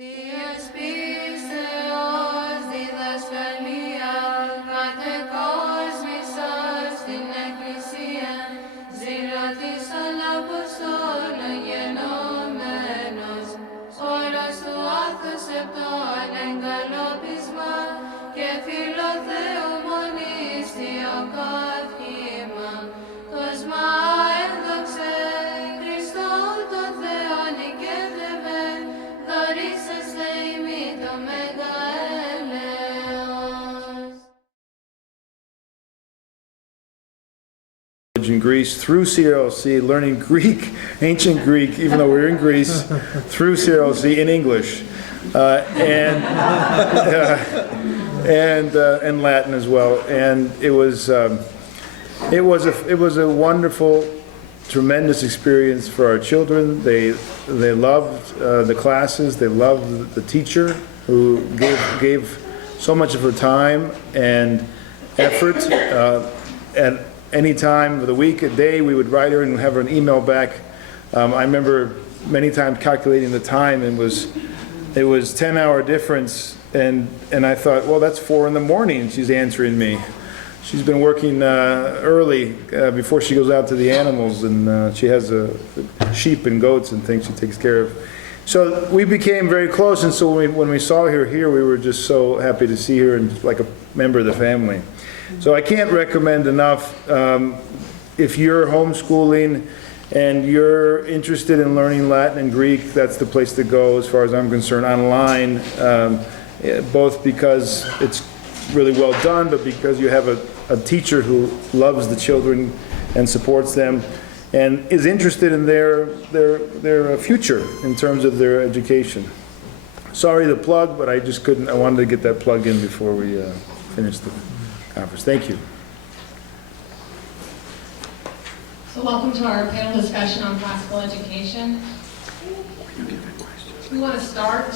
Θείας πίστεως διδασκαλία, κατεκόσμησας στην Εκκλησία, ζηλωτής των Αποστόλων γενόμενος, όρος του άθους επτών εγκαλόπισμα και φιλοθέου μονίστιο καύχημα, Κοσμά ένδοξε Χριστό το Θεό νικεύδευε, δωρήσας δεημή το μέγα έλεος. In Greece through CRLC, learning Greek, ancient Greek, even though we were in Greece, through CRLC in English, and Latin as well. And it was a wonderful, tremendous experience for our children. They loved the classes. They loved the teacher who gave so much of her time and effort. And any time of the week, a day, we would write her and have her an email back. I remember many times calculating the time, and it was 10-hour difference, and I thought, well, that's 4 in the morning she's answering me. She's been working early before she goes out to the animals, and she has sheep and goats and things she takes care of. So we became very close, and so when we saw her here, we were just so happy to see her and like a member of the family. So I can't recommend enough, if you're homeschooling and you're interested in learning Latin and Greek, that's the place to go as far as I'm concerned, online, both because it's really well done, but because you have a teacher who loves the children and supports them and is interested in their future in terms of their education. Sorry to plug, but I just couldn't, I wanted to get that plug in before we finish the conference. Thank you. So welcome to our panel discussion on classical education. We want to start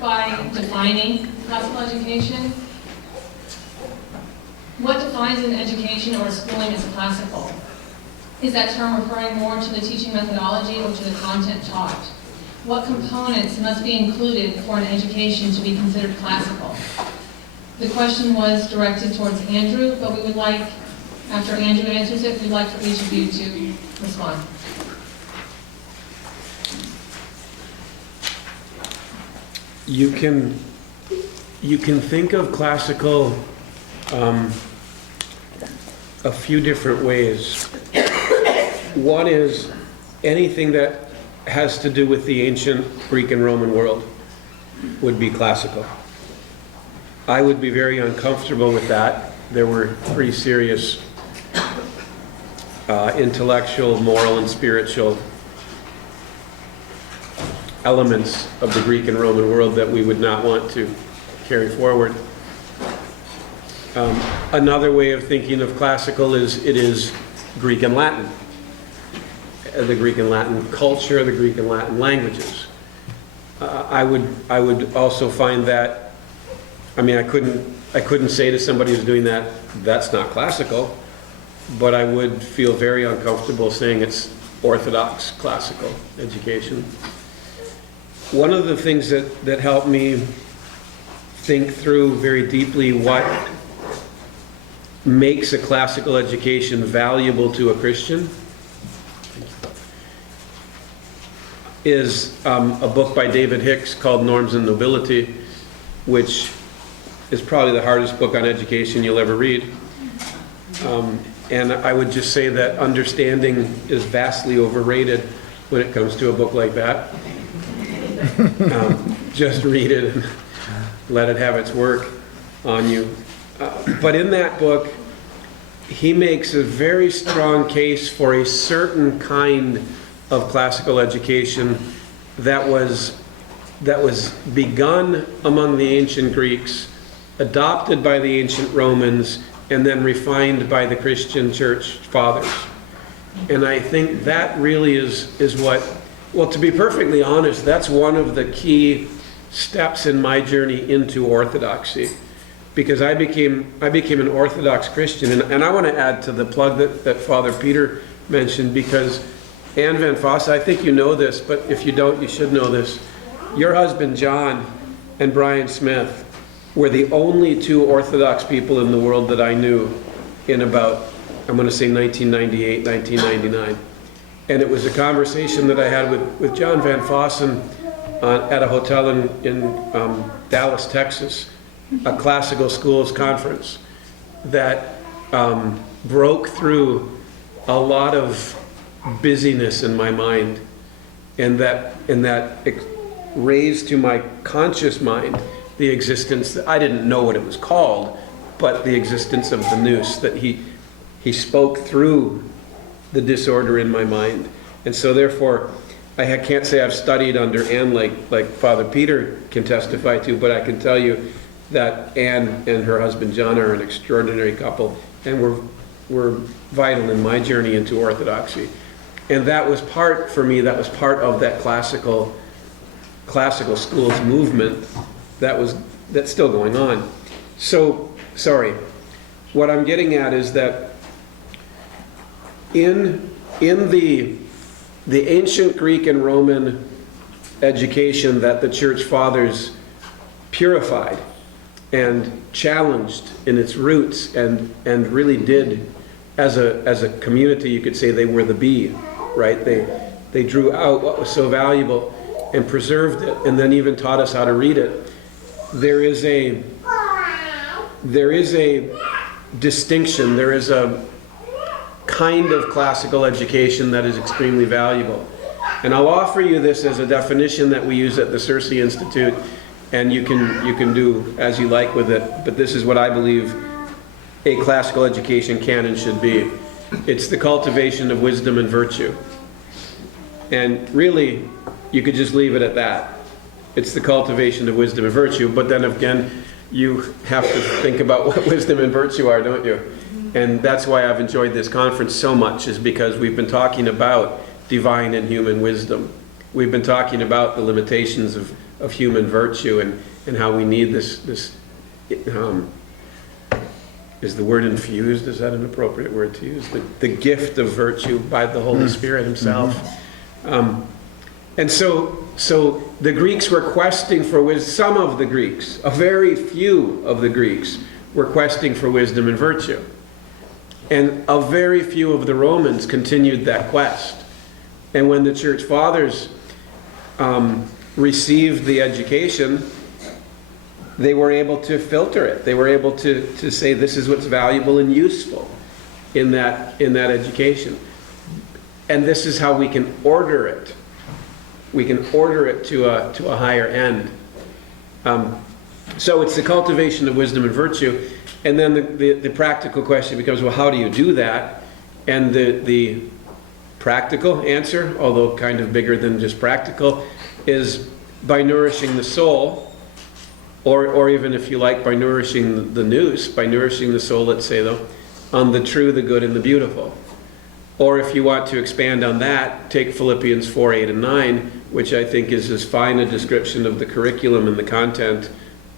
by defining classical education. What defines an education or schooling as classical? Is that term referring more to the teaching methodology or to the content taught? What components must be included for an education to be considered classical? The question was directed towards Andrew, but we would like, after Andrew answers it, we'd like for each of you to respond. You can think of classical a few different ways. One is anything that has to do with the ancient Greek and Roman world would be classical. I would be very uncomfortable with that. There were pretty serious intellectual, moral, and spiritual elements of the Greek and Roman world that we would not want to carry forward. Another way of thinking of classical is it is Greek and Latin. The Greek and Latin culture, the Greek and Latin languages. I would also find that, I mean, I couldn't say to somebody who's doing that, that's not classical, but I would feel very uncomfortable saying it's Orthodox classical education. One of the things that helped me think through very deeply what makes a classical education valuable to a Christian is a book by David Hicks called Norms and Nobility, which is probably the hardest book on education you'll ever read. And I would just say that understanding is vastly overrated when it comes to a book like that. Just read it and let it have its work on you. But in that book, he makes a very strong case for a certain kind of classical education that was begun among the ancient Greeks, adopted by the ancient Romans, and then refined by the Christian church fathers. And I think that really is what, well, to be perfectly honest, that's one of the key steps in my journey into Orthodoxy. Because I became an Orthodox Christian, and I want to add to the plug that Father Peter mentioned, because Anne Van Fosse, I think you know this, but if you don't, you should know this. your husband John and Brian Smith were the only two Orthodox people in the world that I knew in about, I'm going to say 1998, 1999. And it was a conversation that I had with John Van Fossen at a hotel in Dallas, Texas, a classical schools conference that broke through a lot of busyness in my mind, and that raised to my conscious mind the existence that I didn't know what it was called, but the existence of the nous, that he spoke through the disorder in my mind. And so therefore, I can't say I've studied under Anne like Father Peter can testify to, but I can tell you that Anne and her husband John are an extraordinary couple, and were vital in my journey into Orthodoxy. And that was part, for me, that was part of that classical schools movement that's still going on. So, sorry, what I'm getting at is that in the ancient Greek and Roman education that the Church Fathers purified and challenged in its roots, and really did, as a community, you could say they were the bee, right? They drew out what was so valuable and preserved it, and then even taught us how to read it. There is a distinction, there is a kind of classical education that is extremely valuable. And I'll offer you this as a definition that we use at the Circe Institute, and you can do as you like with it, but this is what I believe a classical education can and should be. It's the cultivation of wisdom and virtue. And really, you could just leave it at that. It's the cultivation of wisdom and virtue, but then again, you have to think about what wisdom and virtue are, don't you? And that's why I've enjoyed this conference so much, is because we've been talking about divine and human wisdom. We've been talking about the limitations of human virtue, and how we need this is the word infused, is that an appropriate word to use? The gift of virtue by the Holy Spirit himself. And so the Greeks were questing for wisdom. Some of the Greeks, a very few of the Greeks, were questing for wisdom and virtue. And a very few of the Romans continued that quest. And when the Church Fathers received the education, they were able to filter it. They were able to say this is what's valuable and useful in that education. And this is how we can order it. We can order it to a higher end. So it's the cultivation of wisdom and virtue. And then the practical question becomes, well, how do you do that? And the practical answer, although kind of bigger than just practical, is by nourishing the soul, or even, if you like, by nourishing the nous, by nourishing the soul, let's say, though, on the true, the good, and the beautiful. Or if you want to expand on that, take Philippians 4, 8, and 9, which I think is as fine a description of the curriculum and the content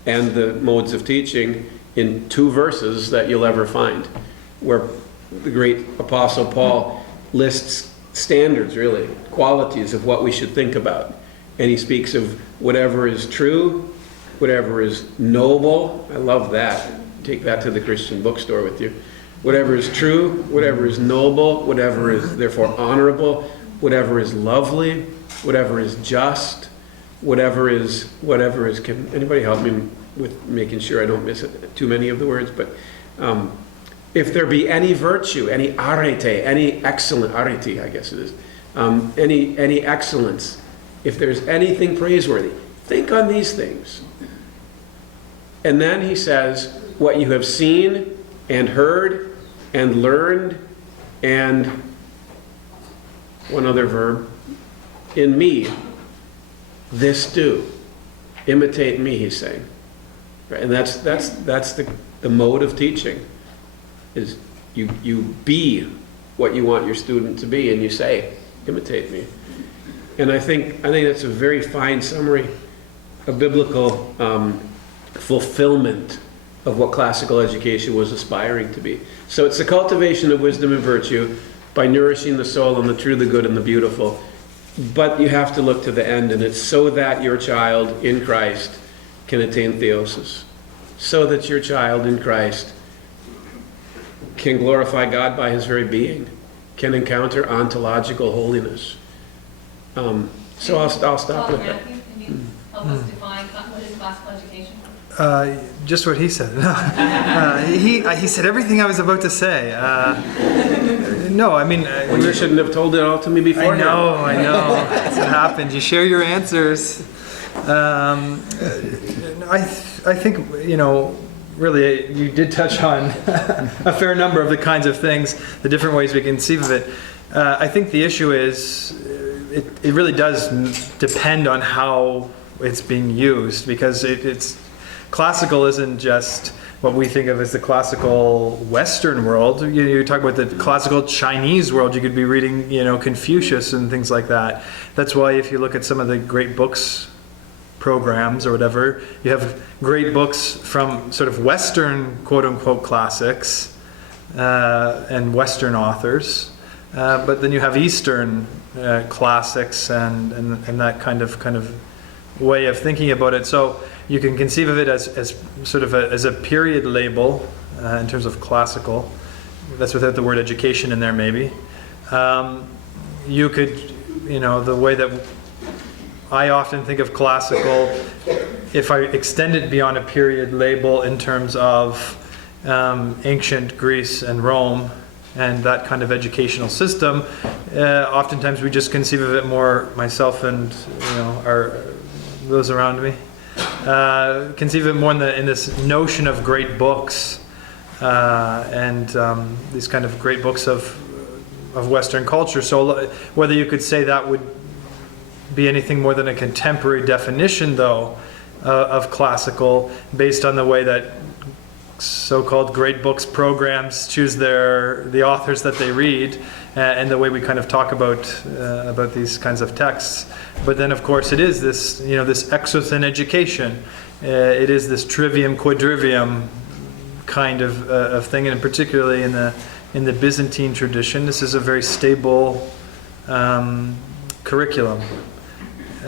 and the modes of teaching in 2 verses that you'll ever find, where the great Apostle Paul lists standards, really, qualities of what we should think about. And he speaks of whatever is true, whatever is noble. I love that. Take that to the Christian bookstore with you. Whatever is true, whatever is noble, whatever is therefore honorable, whatever is lovely, whatever is just, whatever is, can anybody help me with making sure I don't miss too many of the words, but if there be any virtue, any arete, any excellent, arete I guess it is, any excellence, if there's anything praiseworthy, think on these things. And then he says, what you have seen and heard and learned, and one other verb, in me, this do. Imitate me, he's saying. Right? And that's the mode of teaching, is you be what you want your student to be, and you say, imitate me. And I think that's a very fine summary of biblical fulfillment of what classical education was aspiring to be. So it's the cultivation of wisdom and virtue by nourishing the soul on the true, the good, and the beautiful. But you have to look to the end, and it's so that your child in Christ can attain theosis. So that your child in Christ can glorify God by his very being, can encounter ontological holiness. So I'll stop with that. Matthew, can you help us define what is classical education? Just what he said. He said everything I was about to say. No, I mean... Well, you shouldn't have told it all to me beforehand. I know. That's what happens. You share your answers. I think, really, you did touch on a fair number of the kinds of things, the different ways we conceive of it. I think the issue is, it really does depend on how it's being used, because it's classical isn't just what we think of as the classical Western world. You talk about the classical Chinese world, you could be reading, Confucius and things like that. That's why if you look at some of the great books, programs or whatever, you have great books from sort of Western quote-unquote classics and Western authors, but then you have Eastern classics and that kind of way of thinking about it. So you can conceive of it as sort of as a period label in terms of classical. That's without the word education in there, maybe. You could, the way that I often think of classical, if I extend it beyond a period label in terms of ancient Greece and Rome and that kind of educational system, oftentimes we just conceive of it more, myself and those around me, conceive of it more in this notion of great books and these kind of great books of Western culture. So whether you could say that would be anything more than a contemporary definition, though, of classical, based on the way that so-called great books programs choose the authors that they read, and the way we kind of talk about these kinds of texts. But then, of course, it is this this exothene education. It is this trivium quadrivium kind of thing, and particularly in the Byzantine tradition, this is a very stable curriculum.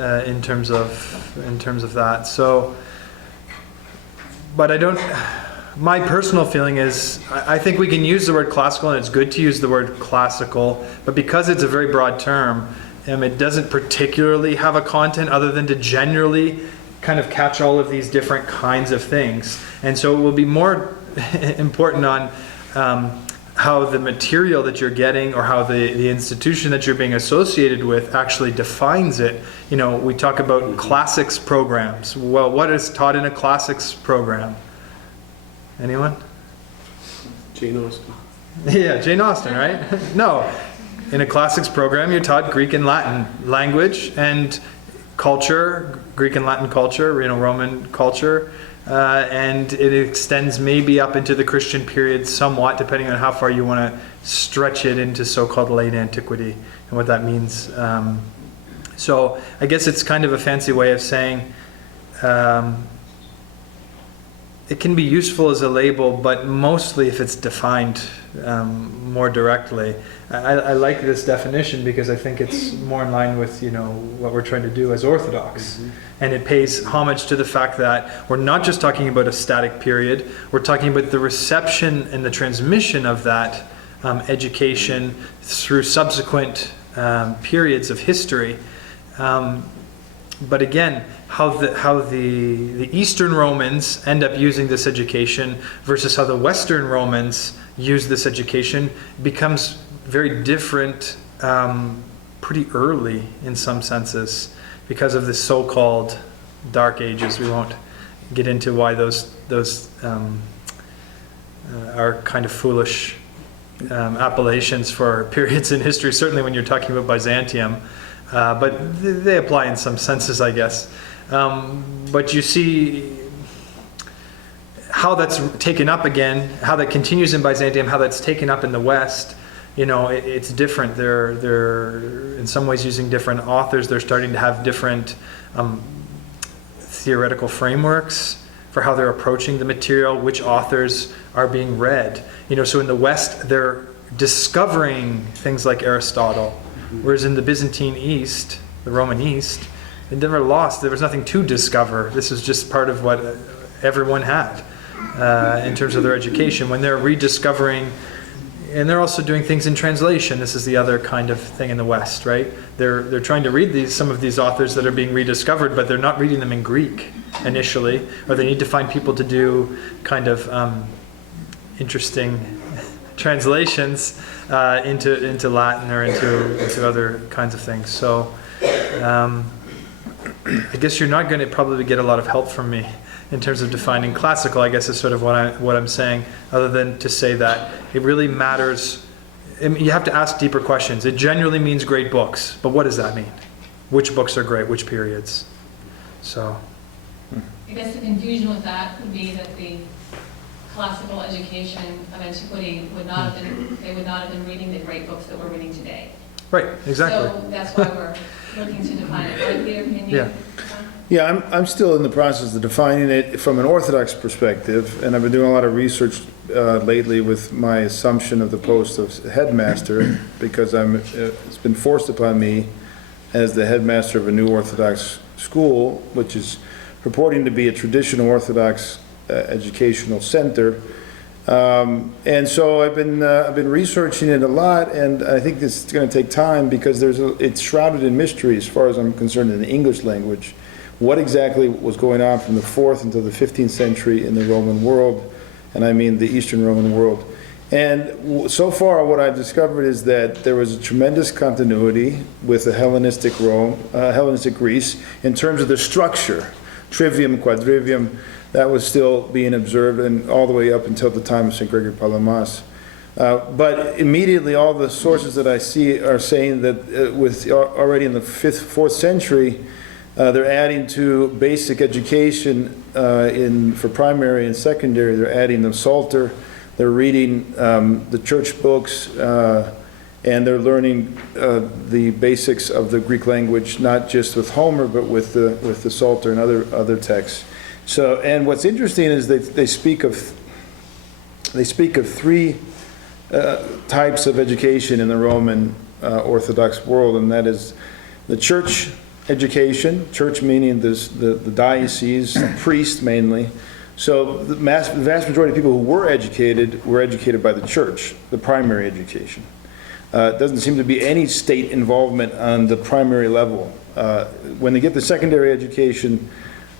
In terms of that. So, but my personal feeling is, I think we can use the word classical, and it's good to use the word classical, but because it's a very broad term, it doesn't particularly have a content other than to generally kind of catch all of these different kinds of things. And so it will be more important on how the material that you're getting or how the institution that you're being associated with actually defines it. We talk about classics programs. Well, what is taught in a classics program? Anyone? Jane Austen. Yeah, Jane Austen, right? No. In a classics program, you're taught Greek and Latin language and culture, Greek and Latin culture, Roman culture. And it extends maybe up into the Christian period somewhat, depending on how far you want to stretch it into so-called late antiquity and what that means. So I guess it's kind of a fancy way of saying it can be useful as a label, but mostly if it's defined more directly. I like this definition because I think it's more in line with what we're trying to do as Orthodox. Mm-hmm. And it pays homage to the fact that we're not just talking about a static period, we're talking about the reception and the transmission of that education through subsequent periods of history. But again, how the Eastern Romans end up using this education versus how the Western Romans use this education becomes very different pretty early in some senses because of the so-called Dark Ages. We won't get into why those are kind of foolish appellations for periods in history, certainly when you're talking about Byzantium. But they apply in some senses, I guess. But you see how that's taken up again, how that continues in Byzantium, how that's taken up in the West. It's different. They're in some ways using different authors. They're starting to have different theoretical frameworks for how they're approaching the material, which authors are being read. So in the West, they're discovering things like Aristotle, Whereas in the Byzantine East, the Roman East, they never lost. There was nothing to discover. This was just part of what everyone had in terms of their education. When they're rediscovering, and they're also doing things in translation. This is the other kind of thing in the West, right? They're trying to read some of these authors that are being rediscovered, but they're not reading them in Greek initially, or they need to find people to do kind of interesting translations into Latin or into other kinds of things. So I guess you're not going to probably get a lot of help from me in terms of defining classical, I guess is sort of what I'm saying, other than to say that it really matters. I mean, you have to ask deeper questions. It generally means great books, but what does that mean? Which books are great? Which periods? So I guess the confusion with that would be that the classical education of antiquity would not have been reading the great books that we're reading today. right, exactly. So that's why we're looking to define it. Right, Peter, can you? Yeah. Yeah, I'm still in the process of defining it from an Orthodox perspective, and I've been doing a lot of research lately with my assumption of the post of headmaster, because it's been forced upon me as the headmaster of a new Orthodox school, which is purporting to be a traditional Orthodox educational center. And so I've been researching it a lot, and I think this is going to take time because it's shrouded in mystery as far as I'm concerned in the English language. What exactly was going on from the 4th until the 15th century in the Roman world, and I mean the Eastern Roman world. And so far what I've discovered is that there was a tremendous continuity with the Hellenistic Hellenistic Greece in terms of the structure, trivium, quadrivium, that was still being observed, and all the way up until the time of St. Gregory Palamas. But immediately all the sources that I see are saying that already in the 4th century, they're adding to basic education for primary and secondary, they're adding the Psalter, they're reading the church books, and they're learning the basics of the Greek language, not just with Homer, but with the Psalter and other texts. So, and what's interesting is they speak of three types of education in the Roman Orthodox world, and that is the church education, church meaning the diocese, priest mainly. So the vast majority of people who were educated by the church, the primary education. It doesn't seem to be any state involvement on the primary level. When they get the secondary education,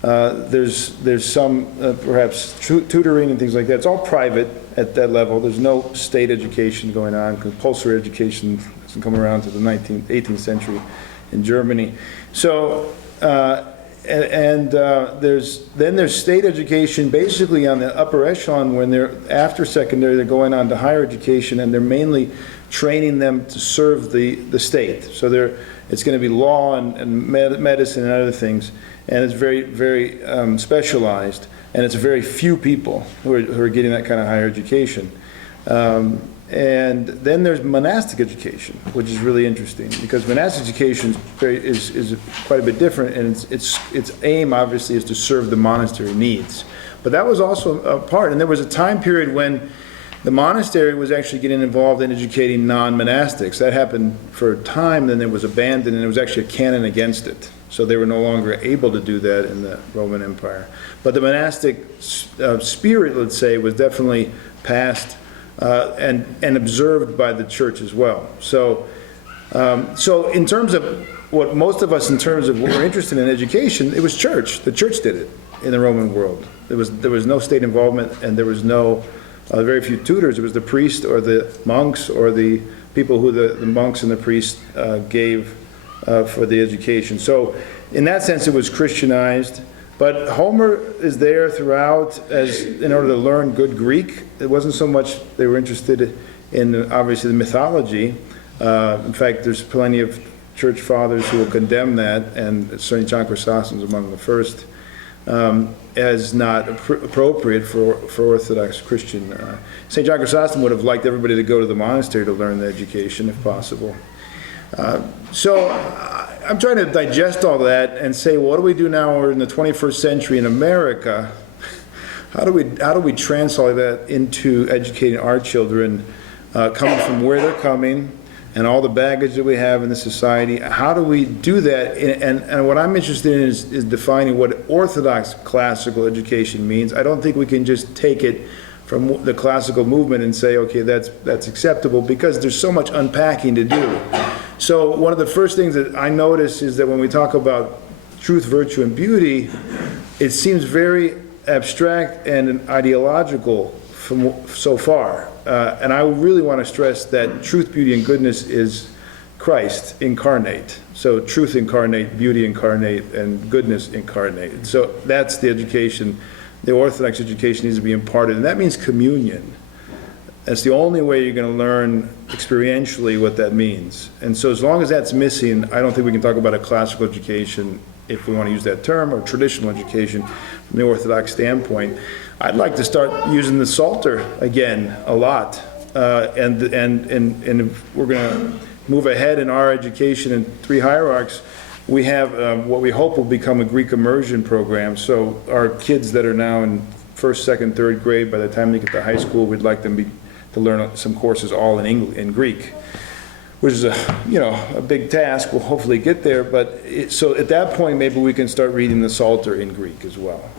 there's some perhaps tutoring and things like that. It's all private at that level. There's no state education going on. Compulsory education doesn't come around to the 18th century in Germany. So, there's state education basically on the upper echelon. When they're after secondary, they're going on to higher education, and they're mainly training them to serve the state. So it's going to be law and medicine and other things, and it's very, very specialized, and it's very few people who are getting that kind of higher education. And then there's monastic education, which is really interesting, because monastic education is quite a bit different, and its aim obviously is to serve the monastery needs. But that was also a part, and there was a time period when the monastery was actually getting involved in educating non-monastics. That happened for a time, then it was abandoned, and there was actually a canon against it. So they were no longer able to do that in the Roman Empire. But the monastic spirit, let's say, was definitely passed and observed by the church as well. So in terms of what most of us, in terms of what we're interested in education, it was church. The church did it in the Roman world. There was no state involvement, and there was no very few tutors. It was the priest or the monks or the people who the monks and the priests gave for the education. So in that sense, it was Christianized. But Homer is there throughout in order to learn good Greek. It wasn't so much they were interested in, obviously, the mythology. In fact, there's plenty of church fathers who will condemn that, and St. John Chrysostom is among the first, as not appropriate for Orthodox Christian. St. John Chrysostom would have liked everybody to go to the monastery to learn the education, if possible. So I'm trying to digest all that and say, well, what do we do now? We're in the 21st century in America. How do we translate that into educating our children, coming from where they're coming, and all the baggage that we have in the society. How do we do that? And what I'm interested in is defining what Orthodox classical education means. I don't think we can just take it from the classical movement and say, okay, that's acceptable, because there's so much unpacking to do. So one of the first things that I notice is that when we talk about truth, virtue, and beauty, it seems very abstract and ideological from so far. And I really want to stress that truth, beauty, and goodness is Christ incarnate. So truth incarnate, beauty incarnate, and goodness incarnate. So that's the education. The Orthodox education needs to be imparted, and that means communion. That's the only way you're going to learn experientially what that means. And so as long as that's missing, I don't think we can talk about a classical education, if we want to use that term, or traditional education from the Orthodox standpoint. I'd like to start using the Psalter again a lot, and if we're going to move ahead in our education in 3 hierarchs, we have what we hope will become a Greek immersion program. So our kids that are now in 1st, 2nd, 3rd grade, by the time they get to high school, we'd like them to learn some courses all in Greek, which is a big task. We'll hopefully get there, but so at that point maybe we can start reading the Psalter in Greek as well.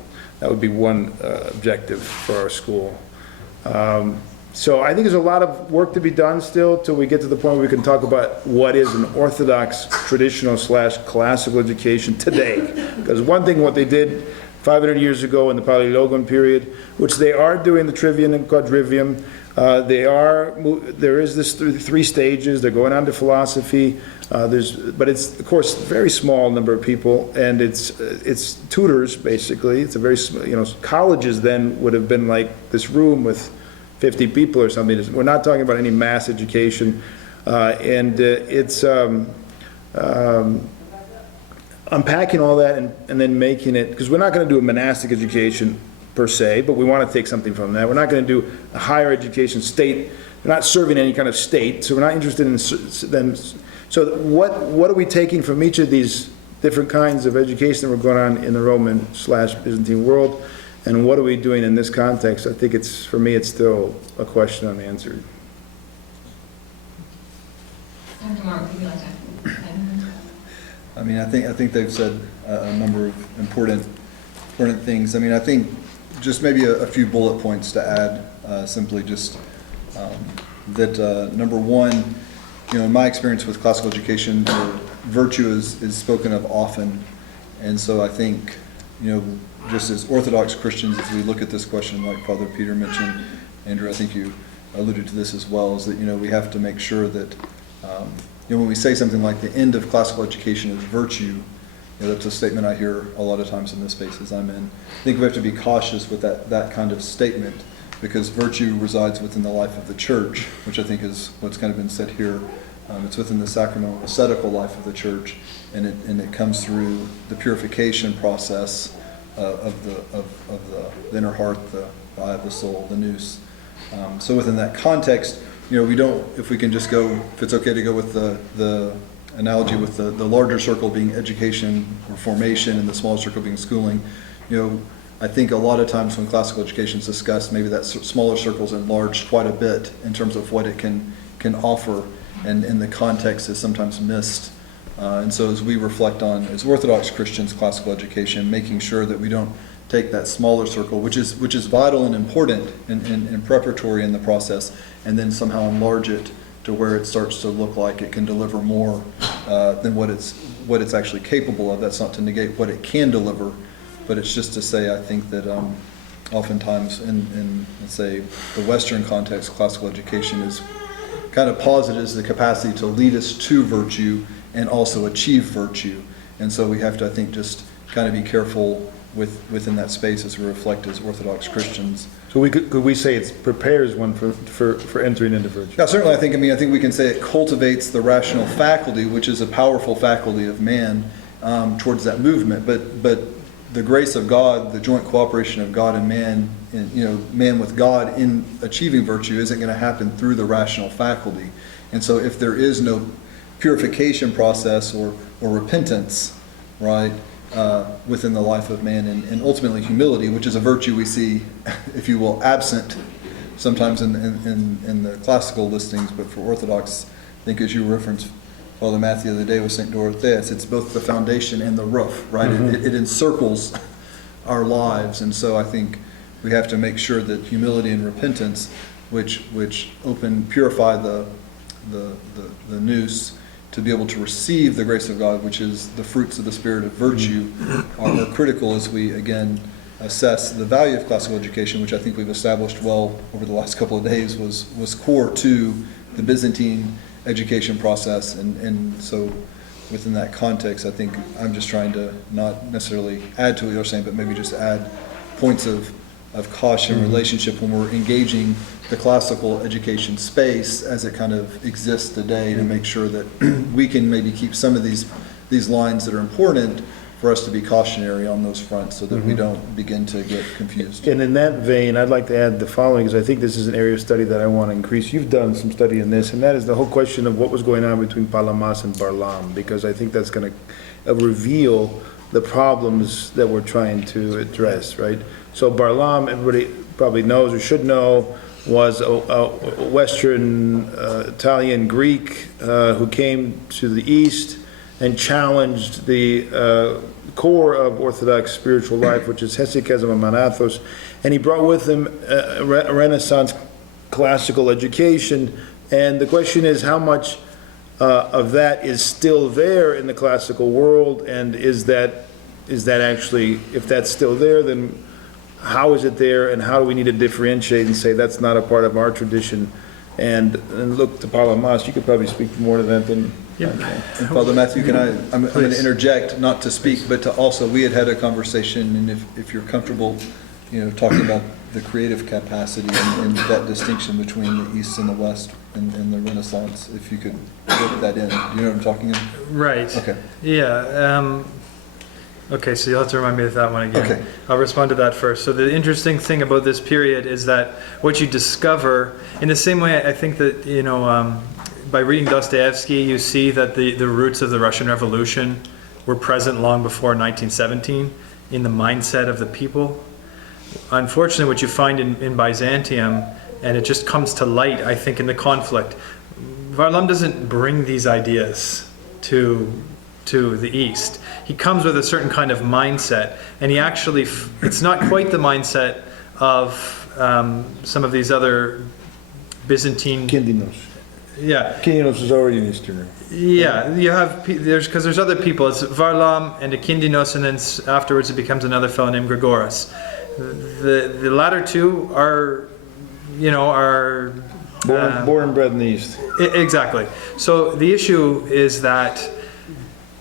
That would be one objective for our school. So I think there's a lot of work to be done still till we get to the point where we can talk about what is an Orthodox traditional / classical education today. Because one thing, what they did 500 years ago in the Palaiologan period, which they are doing the trivium and quadrivium, there is this 3 stages. They're going on to philosophy. But it's, of course, a very small number of people, and it's tutors basically. It's a very colleges then would have been like this room with 50 people or something. We're not talking about any mass education, and it's unpacking all that and then making it, because we're not going to do a monastic education per se, but we want to take something from that. We're not going to do a higher education state. We're not serving any kind of state, so we're not interested in them. So what are we taking from each of these different kinds of education that were going on in the Roman / Byzantine world, and what are we doing in this context? I think for me, it's still a question unanswered. Dr. Mark, would you like to add? I mean, I think they've said a number of important things. I mean, I think just maybe a few bullet points to add, simply just that number one, in my experience with classical education, virtue is spoken of often, and so I think, just as Orthodox Christians, as we look at this question, like Father Peter mentioned, Andrew, I think you alluded to this as well, is that, we have to make sure that, when we say something like the end of classical education is virtue, that's a statement I hear a lot of times in the spaces I'm in. I think we have to be cautious with that kind of statement, because virtue resides within the life of the church, which I think is what's kind of been said here. It's within the sacramental ascetical life of the church, and it comes through the purification process of the inner heart, the eye of the soul, the nous. So within that context, we don't, if we can just go, if it's okay to go with the analogy with the larger circle being education or formation and the smaller circle being schooling, I think a lot of times when classical education is discussed, maybe that smaller circle is enlarged quite a bit in terms of what it can offer, and in the context is sometimes missed. And so as we reflect on, as Orthodox Christians, classical education, making sure that we don't take that smaller circle, which is vital and important and preparatory in the process, and then somehow enlarge it to where it starts to look like it can deliver more than what it's actually capable of. That's not to negate what it can deliver, but it's just to say, I think that oftentimes in let's say the Western context, classical education is kind of posited as the capacity to lead us to virtue and also achieve virtue. And so we have to, I think, just kind of be careful within that space as we reflect as Orthodox Christians. So could we say it prepares one for entering into virtue? Yeah, certainly. I think we can say it cultivates the rational faculty, which is a powerful faculty of man, towards that movement. But the grace of God, the joint cooperation of God and man, man with God in achieving virtue isn't going to happen through the rational faculty. And so if there is no purification process or repentance, right, within the life of man, and ultimately humility, which is a virtue we see, if you will, absent sometimes in the classical listings, but for Orthodox I think as you referenced, Father Matthew the other day with St. Dorotheus, it's both the foundation and the roof, right? It encircles our lives, and so I think we have to make sure that humility and repentance, which purify the nous to be able to receive the grace of God, which is the fruits of the Spirit of virtue, are critical as we, again, assess the value of classical education, which I think we've established well over the last couple of days was core to the Byzantine education process. And so within that context, I think I'm just trying to not necessarily add to what you're saying, but maybe just add points of caution, relationship when we're engaging the classical education space as it kind of exists today, to make sure that we can maybe keep some of these lines that are important for us to be cautionary on those fronts, so that we don't begin to get confused. And in that vein, I'd like to add the following, because I think this is an area of study that I want to increase. You've done some study in this, and that is the whole question of what was going on between Palamas and Barlaam, because I think that's going to reveal the problems that we're trying to address, right? So Barlaam, everybody probably knows or should know, was a Western Italian Greek who came to the East and challenged the core of Orthodox spiritual life, which is hesychasm and monathos, and he brought with him a Renaissance classical education. And the question is, how much of that is still there in the classical world, and is that actually, if that's still there, then how is it there, and how do we need to differentiate and say that's not a part of our tradition, and look to Palamas? You could probably speak more to that than I can. And Father Matthew, I'm going to interject, not to speak, but to also, we had a conversation, and if you're comfortable, talking about the creative capacity and that distinction between the East and the West and the Renaissance, if you could put that in. You know what I'm talking about? Right. Okay. Yeah. Okay, so you'll have to remind me of that one again. Okay. I'll respond to that first. So the interesting thing about this period is that what you discover, in the same way I think that, by reading Dostoevsky, you see that the roots of the Russian Revolution were present long before 1917 in the mindset of the people. Unfortunately, what you find in Byzantium, and it just comes to light, I think, in the conflict, Varlam doesn't bring these ideas to the East. He comes with a certain kind of mindset, and he actually, it's not quite the mindset of some of these other Byzantine... Kindinos. Yeah. Kindinos is already in Eastern. Yeah, you have, there's other people. It's Varlam and Akindinos, and then afterwards it becomes another fellow named Grigoras. The latter two are, Born and bred in the East. Exactly. So the issue is that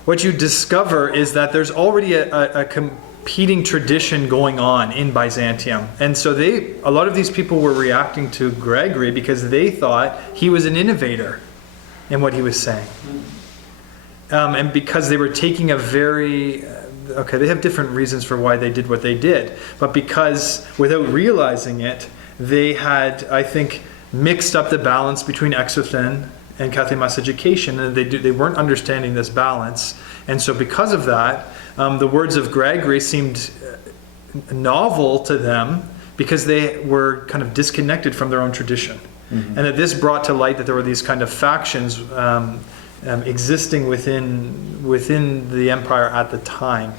what you discover is that there's already a competing tradition going on in Byzantium. And so a lot of these people were reacting to Gregory because they thought he was an innovator in what he was saying. And because they were taking a very, they have different reasons for why they did what they did, but because without realizing it, they had, I think, mixed up the balance between exothen and Cathemas education, and they weren't understanding this balance. And so because of that, the words of Gregory seemed novel to them because they were kind of disconnected from their own tradition. Mm-hmm. And that this brought to light that there were these kind of factions existing within the empire at the time.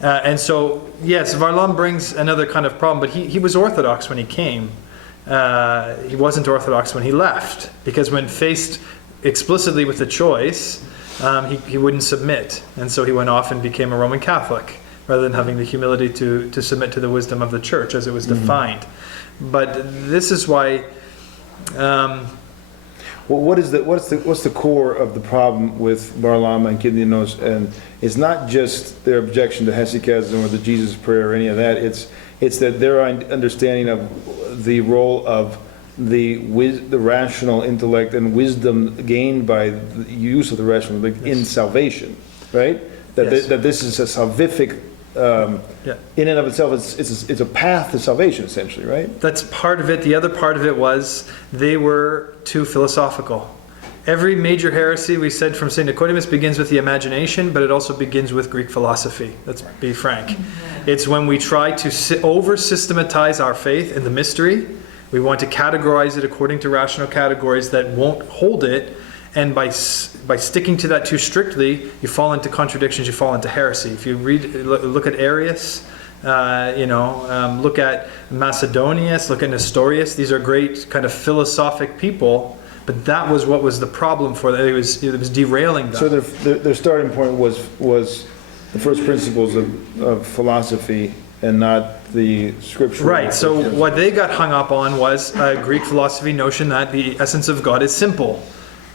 And so, yes, Varlam brings another kind of problem, but he was Orthodox when he came. He wasn't Orthodox when he left, because when faced explicitly with the choice, he wouldn't submit, and so he went off and became a Roman Catholic rather than having the humility to submit to the wisdom of the church as it was defined. But this is why. Well, what's the core of the problem with Varlam and Kindinos? And it's not just their objection to hesychasm or the Jesus prayer or any of that. It's that their understanding of the role of the rational intellect and wisdom gained by the use of the rational intellect in salvation, right? That this is a salvific, in and of itself, it's a path to salvation, essentially, right? That's part of it. The other part of it was they were too philosophical. Every major heresy, we said from St. Nicodemus, begins with the imagination, but it also begins with Greek philosophy. Let's be frank. It's when we try to over-systematize our faith in the mystery. We want to categorize it according to rational categories that won't hold it, And by sticking to that too strictly, you fall into contradictions, you fall into heresy. If you look at Arius, look at Macedonius, look at Nestorius, these are great kind of philosophic people, but that was what was the problem for them. It was derailing them. So their starting point was the first principles of philosophy and not the scriptural. Right, so what they got hung up on was a Greek philosophy notion that the essence of God is simple.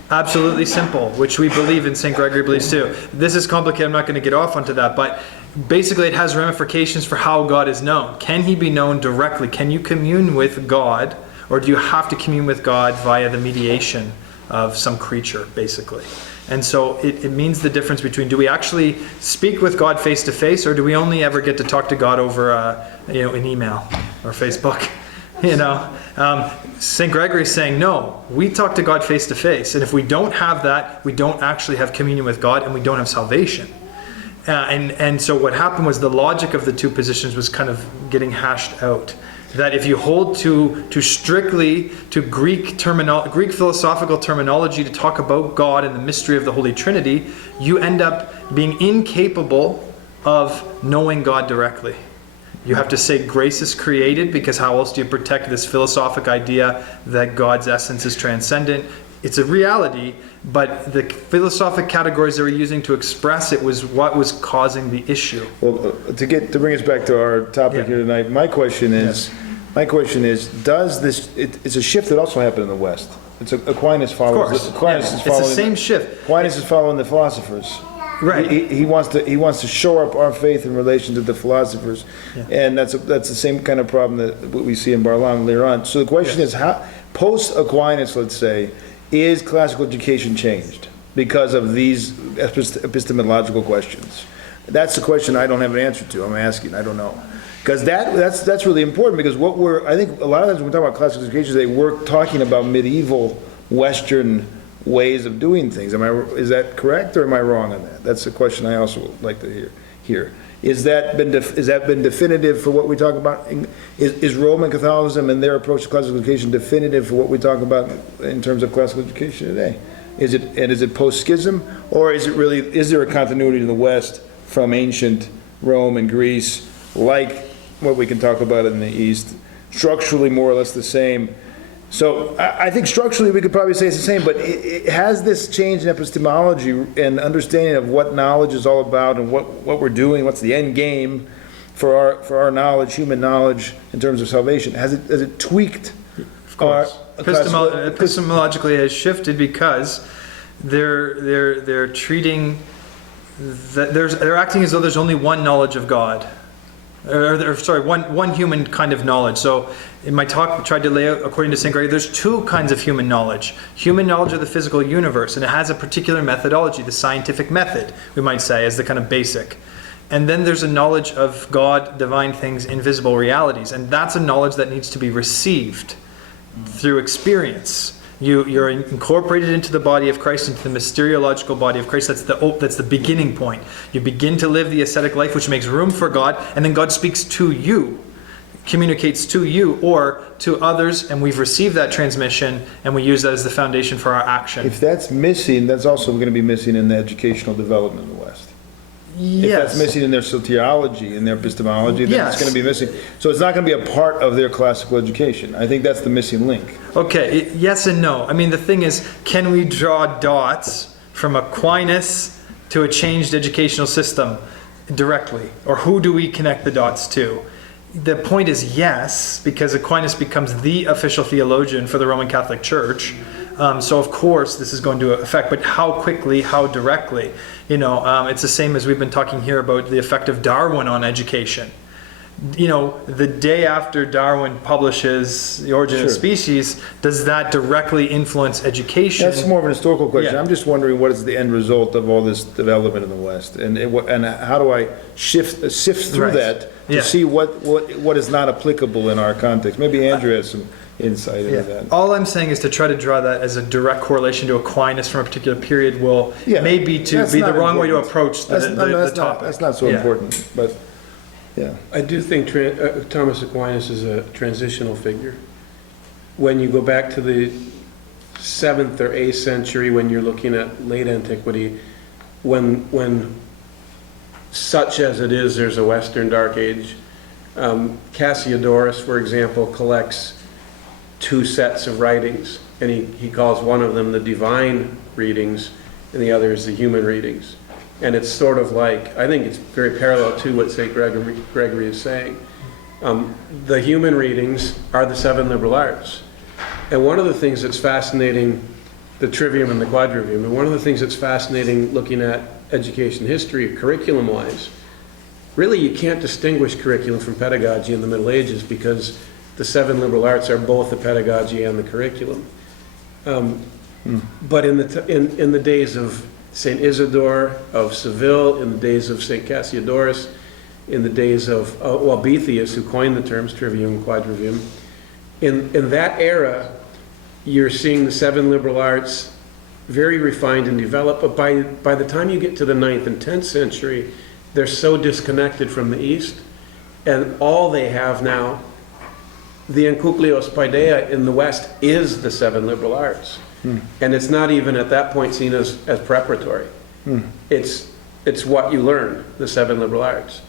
Absolutely simple, which we believe in, St. Gregory believes too. This is complicated, I'm not going to get off onto that, but basically it has ramifications for how God is known. Can he be known directly? Can you commune with God, or do you have to commune with God via the mediation of some creature, basically? And so it means the difference between, do we actually speak with God face to face, or do we only ever get to talk to God over an email or Facebook? St. Gregory is saying, no, we talk to God face to face. And if we don't have that, we don't actually have communion with God, and we don't have salvation. And so what happened was the logic of the two positions was kind of getting hashed out. That if you hold to strictly to Greek philosophical terminology to talk about God and the mystery of the Holy Trinity, you end up being incapable of knowing God directly. You have to say grace is created, because how else do you protect this philosophic idea that God's essence is transcendent? It's a reality, but the philosophic categories they were using to express it was what was causing the issue. Well, to bring us back to our topic here tonight, my question is, does this? It's a shift that also happened in the West. It's Aquinas follows. Of course, Aquinas is it's the following. same shift. Aquinas is following the philosophers. Right. He wants to shore up our faith in relation to the philosophers, and that's the same kind of problem that we see in Barlam later on. So the question is, how post Aquinas, let's say, is classical education changed because of these epistemological questions? That's the question I don't have an answer to. I'm asking. I don't know, because that's really important, because I think a lot of times when we talk about classical education, we're talking about medieval Western ways of doing things. Is that correct, or am I wrong on that? That's the question I also would like to hear. Is that been definitive for what we talk about? Is Roman Catholicism and their approach to classical education definitive for what we talk about in terms of classical education today? Is it post-schism, or is there a continuity in the West from ancient Rome and Greece, like what we can talk about in the East, structurally more or less the same? So I think structurally we could probably say it's the same, but it has this change in epistemology and understanding of what knowledge is all about and what we're doing, what's the end game for our knowledge, human knowledge, in terms of salvation. Has it tweaked? Of course. Epistemologically has shifted, because they're treating that they're acting as though there's only one knowledge of God. One human kind of knowledge. So in my talk, I tried to lay out, according to St. Gregory, there's two kinds of human knowledge. Human knowledge of the physical universe, and it has a particular methodology, the scientific method, we might say, as the kind of basic. And then there's a knowledge of God, divine things, invisible realities, and that's a knowledge that needs to be received through experience. You're incorporated into the body of Christ, into the mysteriological body of Christ. That's the beginning point. You begin to live the ascetic life, which makes room for God, and then God speaks to you, communicates to you or to others, and we've received that transmission, and we use that as the foundation for our action. If that's missing, that's also going to be missing in the educational development in the West. Yes. If that's missing in their soteriology, in their epistemology, then it's going to be missing. So it's not going to be a part of their classical education. I think that's the missing link. Okay, yes and no. I mean, the thing is, can we draw dots from Aquinas to a changed educational system directly? Or who do we connect the dots to? The point is yes, because Aquinas becomes the official theologian for the Roman Catholic Church. So of course this is going to affect, but how quickly, how directly? It's the same as we've been talking here about the effect of Darwin on education. The day after Darwin publishes The Origin of Species, does that directly influence education? That's more of an historical question. Yeah. I'm just wondering, what is the end result of all this development in the West, and how do I sift through that to see what is not applicable in our context? Maybe Andrew has some insight into that. All I'm saying is to try to draw that as a direct correlation to Aquinas from a particular period will maybe be the wrong way to approach the topic. That's not so important, but yeah. I do think Thomas Aquinas is a transitional figure. When you go back to the 7th or 8th century, when you're looking at late antiquity, when such as it is, there's a Western Dark Age. Cassiodorus, for example, collects 2 sets of writings, and he calls one of them the divine readings, and the other is the human readings. And it's sort of like, I think it's very parallel to what St. Gregory is saying. The human readings are the 7 liberal arts. And one of the things that's fascinating, the trivium and the quadrivium, and one of the things that's fascinating looking at education history, curriculum-wise, really you can't distinguish curriculum from pedagogy in the Middle Ages, because the 7 liberal arts are both the pedagogy and the curriculum. But in the days of St. Isidore of Seville, in the days of St. Cassiodorus, in the days of Boethius, who coined the terms trivium and quadrivium, in that era, you're seeing the 7 liberal arts very refined and developed, but by the time you get to the 9th and 10th century, they're so disconnected from the East, and all they have now, the encyclios paideia in the West, is the 7 liberal arts. And it's not even at that point seen as preparatory. It's what you learn, the 7 liberal arts.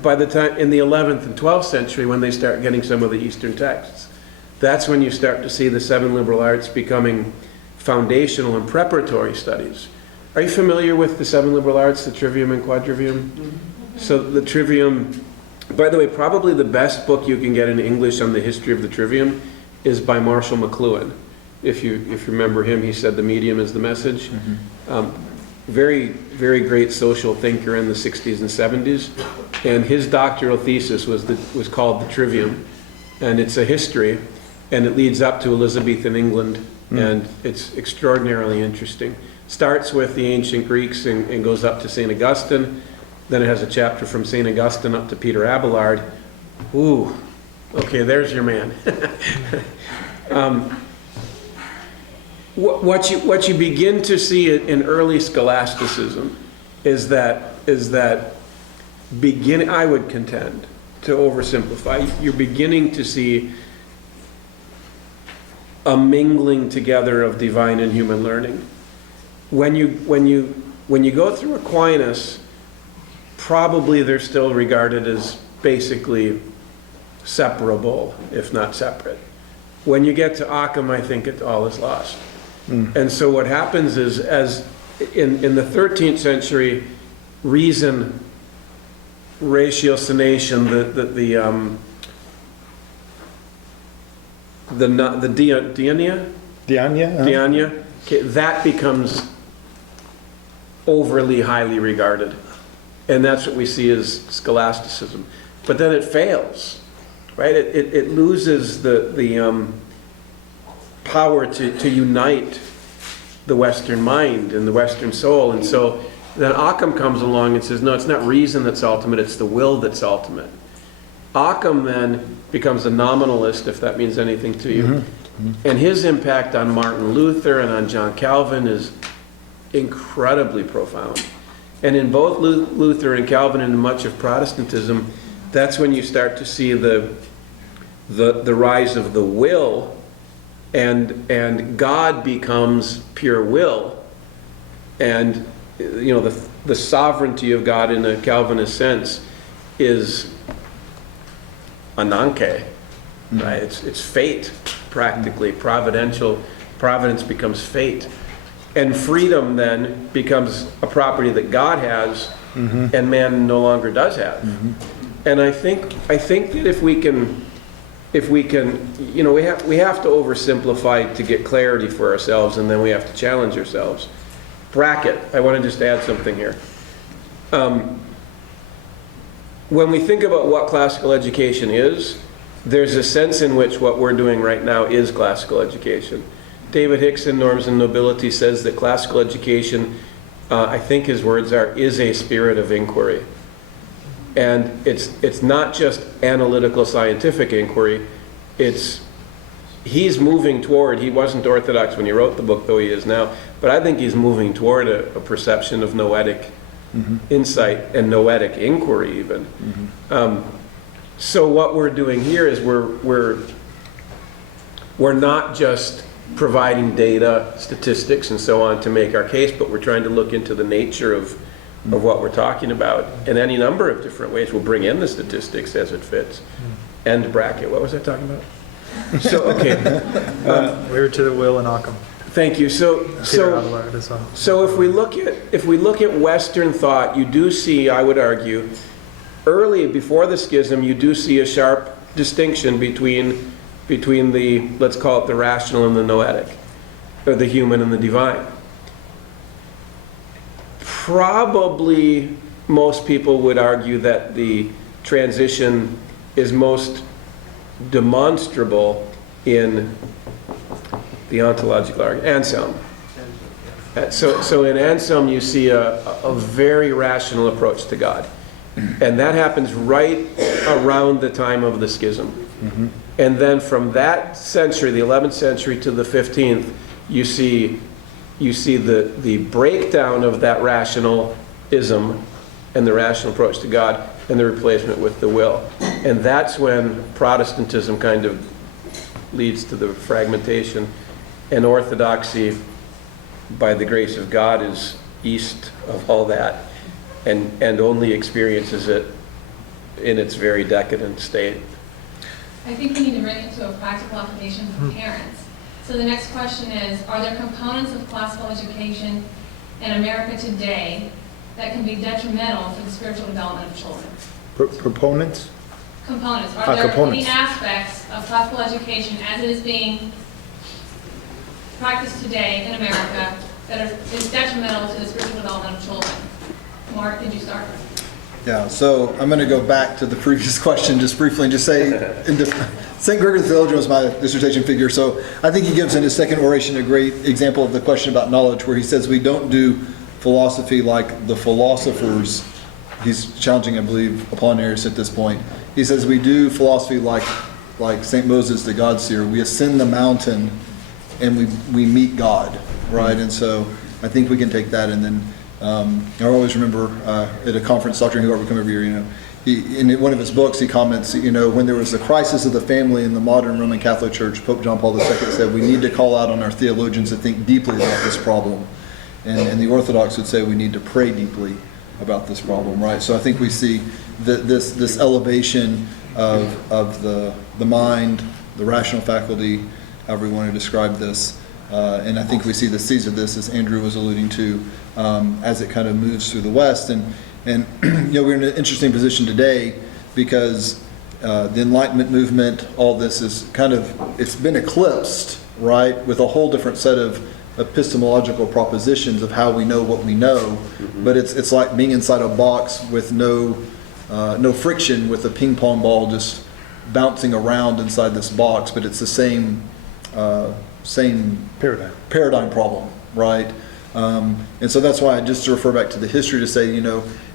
By the time, in the 11th and 12th century, when they start getting some of the Eastern texts, that's when you start to see the 7 liberal arts becoming foundational and preparatory studies. Are you familiar with the 7 liberal arts, the trivium and quadrivium? So the trivium, by the way, probably the best book you can get in English on the history of the trivium is by Marshall McLuhan. If you remember him, he said the medium is the message. Very, very great social thinker in the 60s and 70s. And his doctoral thesis was called The Trivium. And it's a history, and it leads up to Elizabethan England. And it's extraordinarily interesting. Starts with the ancient Greeks and goes up to St. Augustine. Then it has a chapter from St. Augustine up to Peter Abelard. Ooh, okay, there's your man. What you begin to see in early scholasticism is that I would contend, to oversimplify, you're beginning to see a mingling together of divine and human learning. When you go through Aquinas, probably they're still regarded as basically separable, if not separate. When you get to Occam, I think it all is lost. And so what happens is, as in the 13th century, reason, ratiocination, the Diania, okay, that becomes overly highly regarded, and that's what we see as scholasticism. But then it fails, right? It loses the power to unite the Western mind and the Western soul. And so then Occam comes along and says, no, it's not reason that's ultimate, it's the will that's ultimate. Occam then becomes a nominalist, if that means anything to you. And his impact on Martin Luther and on John Calvin is incredibly profound. And in both Luther and Calvin and much of Protestantism, that's when you start to see the rise of the will, and God becomes pure will. And you know, the sovereignty of God in a Calvinist sense is ananke, right? It's fate, practically, providential. Providence becomes fate. And freedom then becomes a property that God has, and man no longer does have. And I think that if we can, you know, we have to oversimplify to get clarity for ourselves, and then we have to challenge ourselves. Bracket, I want to just add something here. When we think about what classical education is, there's a sense in which what we're doing right now is classical education. David Hicks in Norms and Nobility says that classical education, I think his words are, is a spirit of inquiry. And it's not just analytical scientific inquiry, he's moving toward, he wasn't Orthodox when he wrote the book, though he is now, but I think he's moving toward a perception of noetic insight and noetic inquiry even. So what we're doing here is we're not just providing data, statistics, and so on to make our case, but we're trying to look into the nature of what we're talking about. In any number of different ways, we'll bring in the statistics as it fits. End bracket, what was I talking about? So, okay. We were to the will and Occam. Thank you. So if we look at Western thought, you do see, I would argue, early before the schism, you do see a sharp distinction between the, let's call it the rational and the noetic, or the human and the divine. Probably most people would argue that the transition is most demonstrable in the ontological argument, Anselm. So in Anselm you see a very rational approach to God. And that happens right around the time of the schism. Mm-hmm. And then from that century, the 11th century to the 15th, you see the breakdown of that rationalism and the rational approach to God and the replacement with the will. And that's when Protestantism kind of leads to the fragmentation. And Orthodoxy, by the grace of God, is east of all that and only experiences it in its very decadent state. I think we need to bring it to a practical application for parents. So the next question is, are there components of classical education in America today that can be detrimental for the spiritual development of children? Proponents? Components. Are there components. any aspects of classical education as it is being practiced today in America that is detrimental to the spiritual development of children? Mark, did you start? Yeah, so I'm going to go back to the previous question just briefly and just say, St. Gregory the Theologian was my dissertation figure, so I think he gives in his second oration a great example of the question about knowledge, where he says we don't do philosophy like the philosophers. He's challenging, I believe, Apollinaris at this point. He says we do philosophy like St. Moses the God-seer. We ascend the mountain and we meet God, right? And so I think we can take that, and then I always remember at a conference Dr. Heers would come every year, in one of his books he comments, when there was the crisis of the family in the modern Roman Catholic Church, Pope John Paul II said we need to call out on our theologians to think deeply about this problem. And the Orthodox would say we need to pray deeply about this problem, right? So I think we see this elevation of the mind, the rational faculty, however we want to describe this. And I think we see the seeds of this, as Andrew was alluding to, as it kind of moves through the West. And we're in an interesting position today because the Enlightenment movement, all this is it's been eclipsed, right, with a whole different set of epistemological propositions of how we know what we know. Mm-hmm. But it's like being inside a box with no friction, with a ping pong ball just bouncing around inside this box, but it's the same paradigm problem, right? And so that's why, just to refer back to the history, to say,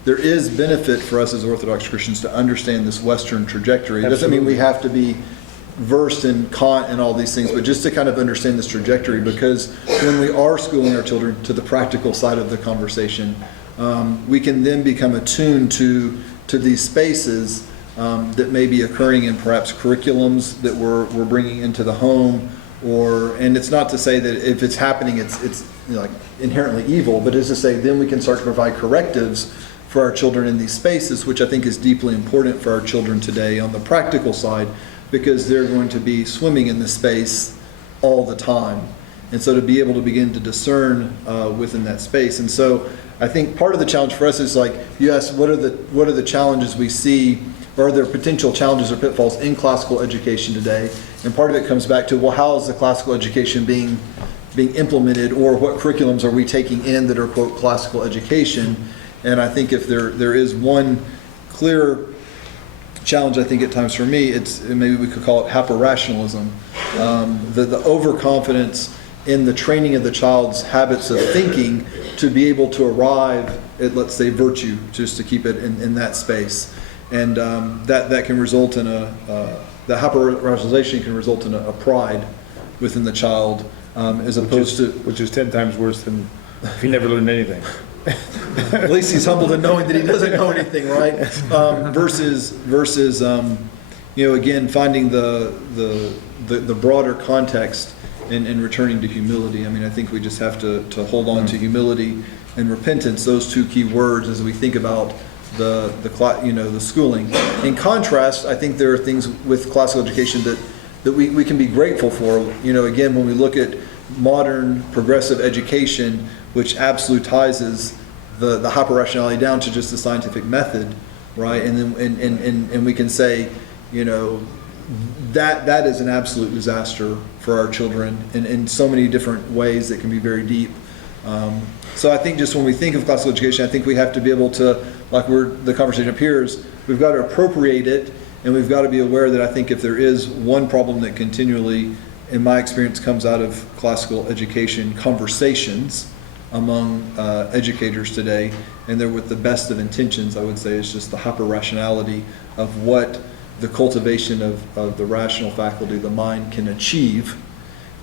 there is benefit for us as Orthodox Christians to understand this Western trajectory. It doesn't mean we have to be versed in Kant and all these things, but just to kind of understand this trajectory, because when we are schooling our children to the practical side of the conversation, we can then become attuned to these spaces that may be occurring in perhaps curriculums that we're bringing into the home, and it's not to say that if it's happening, it's like inherently evil, but it's to say then we can start to provide correctives for our children in these spaces, which I think is deeply important for our children today on the practical side, because they're going to be swimming in this space all the time. And so to be able to begin to discern within that space. And so I think part of the challenge for us is, like you asked, what are the challenges we see, or are there potential challenges or pitfalls in classical education today? And part of it comes back to, well, how is the classical education being implemented, or what curriculums are we taking in that are, quote, classical education? And I think if there is one clear challenge, I think at times for me, it's, maybe we could call it hyper-rationalism, the overconfidence in the training of the child's habits of thinking to be able to arrive at, let's say, virtue, just to keep it in that space. And that can result in the hyper-rationalization can result in a pride within the child, as opposed to... Which is 10 times worse than if he never learned anything. At least he's humbled in knowing that he doesn't know anything, right? Versus again, finding the broader context and returning to humility. I mean, I think we just have to hold on to humility and repentance, those two key words, as we think about the schooling. In contrast, I think there are things with classical education that we can be grateful for. Again, when we look at modern progressive education, which absolutizes the hyper-rationality down to just the scientific method, right? And then and we can say, that is an absolute disaster for our children in so many different ways that can be very deep. So I think just when we think of classical education, I think we have to be able to, like the conversation appears, we've got to appropriate it, and we've got to be aware that I think if there is one problem that continually, in my experience, comes out of classical education conversations among educators today, and they're with the best of intentions, I would say, is just the hyper-rationality of what the cultivation of the rational faculty, the mind, can achieve.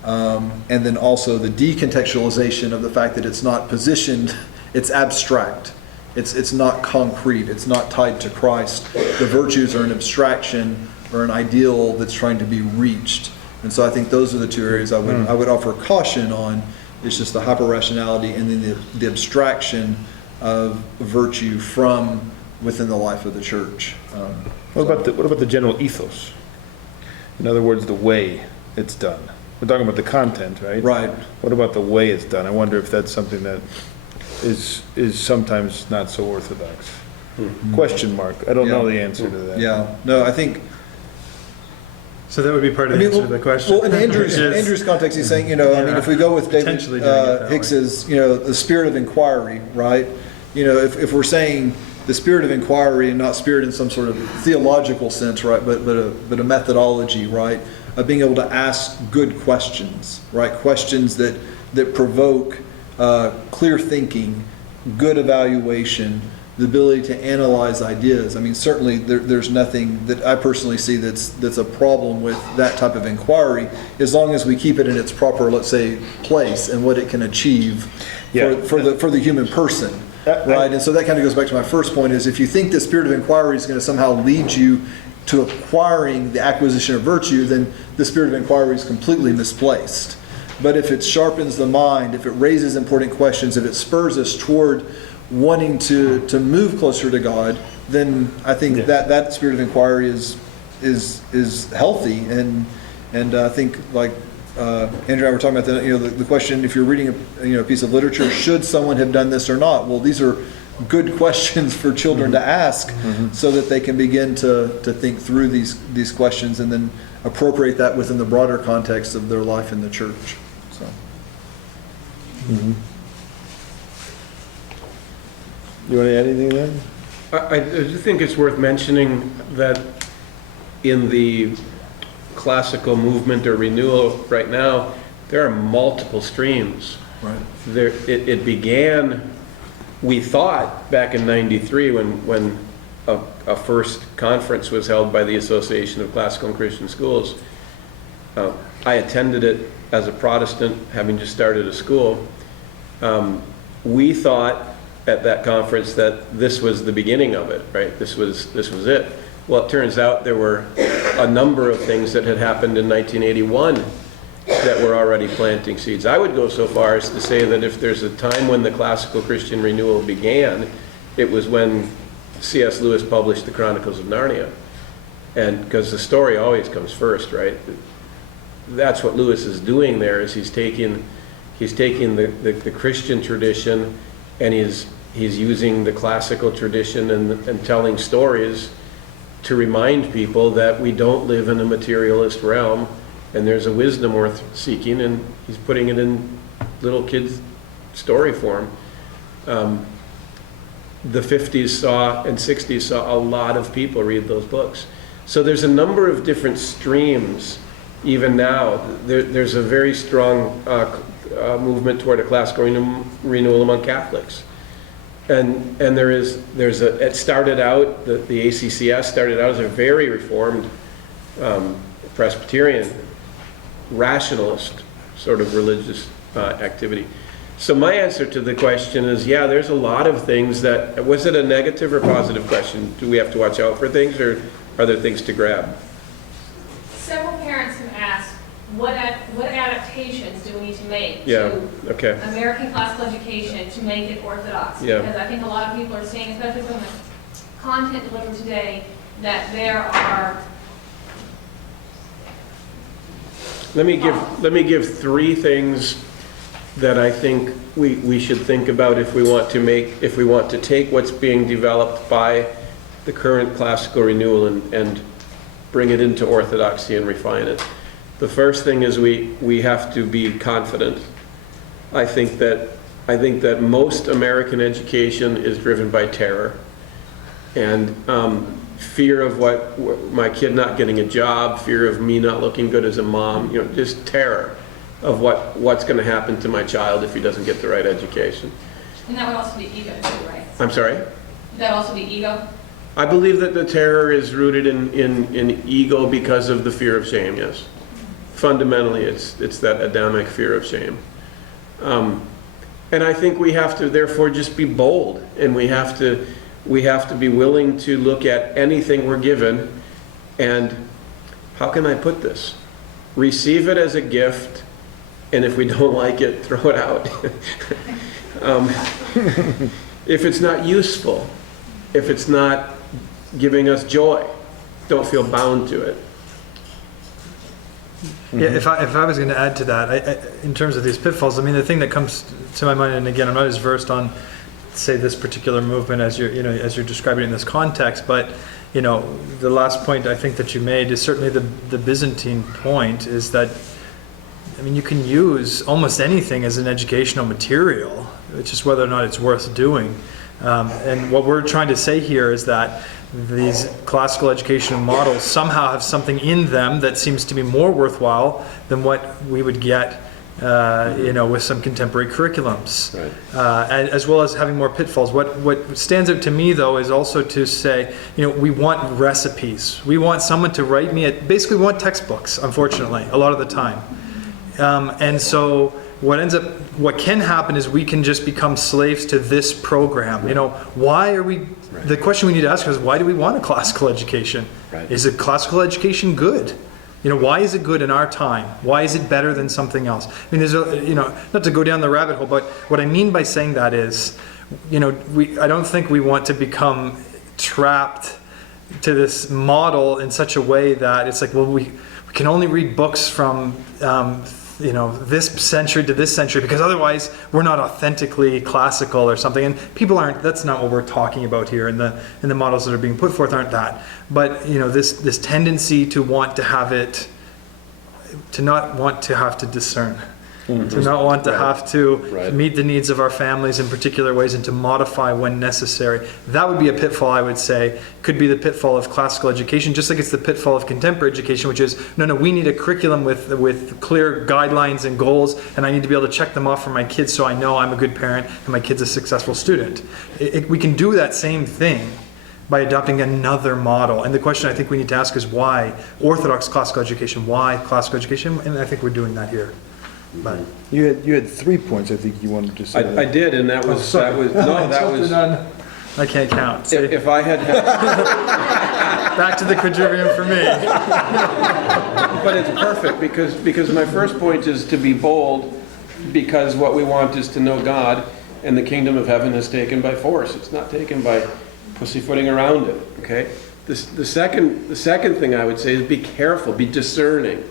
And then also the decontextualization of the fact that it's not positioned, it's abstract. It's not concrete, it's not tied to Christ. The virtues are an abstraction or an ideal that's trying to be reached. And so I think those are the two areas I would offer caution on. It's just the hyper-rationality and then the abstraction of virtue from within the life of the church. What about the general ethos? In other words, the way it's done. We're talking about the content, right? Right. What about the way it's done? I wonder if that's something that is sometimes not so orthodox. Question mark. I don't know the answer to that. Yeah. No, I think. So that would be part of the answer to the question. Well, in Andrew's context, he's saying, if we go with David Hicks's, the spirit of inquiry, right? If we're saying the spirit of inquiry and not spirit in some sort of theological sense, right? But a methodology, right? Of being able to ask good questions, right? Questions that provoke clear thinking, good evaluation, the ability to analyze ideas. I mean, certainly there's nothing that I personally see that's a problem with that type of inquiry, as long as we keep it in its proper, let's say, place and what it can achieve for the human person, right? And so that kind of goes back to my first point: is if you think the spirit of inquiry is going to somehow lead you to acquiring the acquisition of virtue, then the spirit of inquiry is completely misplaced. But if it sharpens the mind, if it raises important questions, if it spurs us toward wanting to move closer to God, then I think that spirit of inquiry is healthy. And I think, like Andrew and I were talking about the question: if you're reading a piece of literature, should someone have done this or not? Well, these are good questions for children to ask, so that they can begin to think through these questions and then appropriate that within the broader context of their life in the church. So. You want to add anything then? I do think it's worth mentioning that in the classical movement or renewal right now, there are multiple streams. Right. It began, we thought, back in '93 when a first conference was held by the Association of Classical and Christian Schools. I attended it as a Protestant, having just started a school. We thought at that conference that this was the beginning of it, right? This was it. Well, it turns out there were a number of things that had happened in 1981 that were already planting seeds. I would go so far as to say that if there's a time when the classical Christian renewal began, it was when C.S. Lewis published the Chronicles of Narnia. And because the story always comes first, right? That's what Lewis is doing there, is he's taking the Christian tradition, and he's using the classical tradition and telling stories to remind people that we don't live in a materialist realm, and there's a wisdom worth seeking, and he's putting it in little kids' story form. The 50s and 60s saw a lot of people read those books. So there's a number of different streams even now. There's a very strong movement toward a classical renewal among Catholics. And it started out, the ACCS started out as a very reformed Presbyterian, rationalist sort of religious activity. So my answer to the question is, yeah, there's a lot of things that, was it a negative or positive question? Do we have to watch out for things, or are there things to grab? Several parents have asked, what adaptation adaptations do we need to make Yeah, to okay. American classical education to make it Orthodox? Yeah. Because I think a lot of people are seeing, especially from the content delivered today, that there are. Let me give three things that I think we should think about if we want to take what's being developed by the current classical renewal and bring it into orthodoxy and refine it. The first thing is we have to be confident. I think that most American education is driven by terror and fear of what my kid not getting a job, fear of me not looking good as a mom, just terror of what's going to happen to my child if he doesn't get the right education. And that would also be ego too, right? I'm sorry? Would that also be ego? I believe that the terror is rooted in ego because of the fear of shame, yes. Fundamentally, it's that Adamic fear of shame. And I think we have to therefore just be bold, and we have to be willing to look at anything we're given and, how can I put this? Receive it as a gift, and if we don't like it, throw it out. If it's not useful, if it's not giving us joy, don't feel bound to it. Yeah, if I was going to add to that, I, in terms of these pitfalls, I mean, the thing that comes to my mind, and again, I'm not as versed on, say, this particular movement as you're describing it in this context, but the last point I think that you made is certainly the Byzantine point, is that, I mean, you can use almost anything as an educational material. It's just whether or not it's worth doing. And what we're trying to say here is that these classical educational models somehow have something in them that seems to be more worthwhile than what we would get, with some contemporary curriculums, Right. as well as having more pitfalls. What stands out to me, though, is also to say, we want recipes. We want someone to write me basically we want textbooks, unfortunately, a lot of the time. And so what can happen is we can just become slaves to this program. Why are we, the question we need to ask is, why do we want a classical education? Right. Is a classical education good? Why is it good in our time? Why is it better than something else? I mean, there's not to go down the rabbit hole, but what I mean by saying that is, I don't think we want to become trapped to this model in such a way that it's like, well, we can only read books from this century to this century, because otherwise we're not authentically classical or something. And people aren't. That's not what we're talking about here. And the models that are being put forth aren't that. But this tendency to want to have it, to not want to have to discern. To not want to have to meet the needs of our families in particular ways and to modify when necessary. That would be a pitfall, I would say. Could be the pitfall of classical education, just like it's the pitfall of contemporary education, which is, no, we need a curriculum with clear guidelines and goals, and I need to be able to check them off for my kids so I know I'm a good parent and my kid's a successful student. We can do that same thing by adopting another model. And the question I think we need to ask is, why Orthodox classical education? Why classical education? And I think we're doing that here. But You had 3 points I think you wanted to say. I did, and that was I can't count. See? if I had Back to the quadrivium for me. But it's perfect because my first point is to be bold, because what we want is to know God, and the kingdom of heaven is taken by force. It's not taken by pussyfooting around it. Okay. The second thing I would say is be careful, be discerning,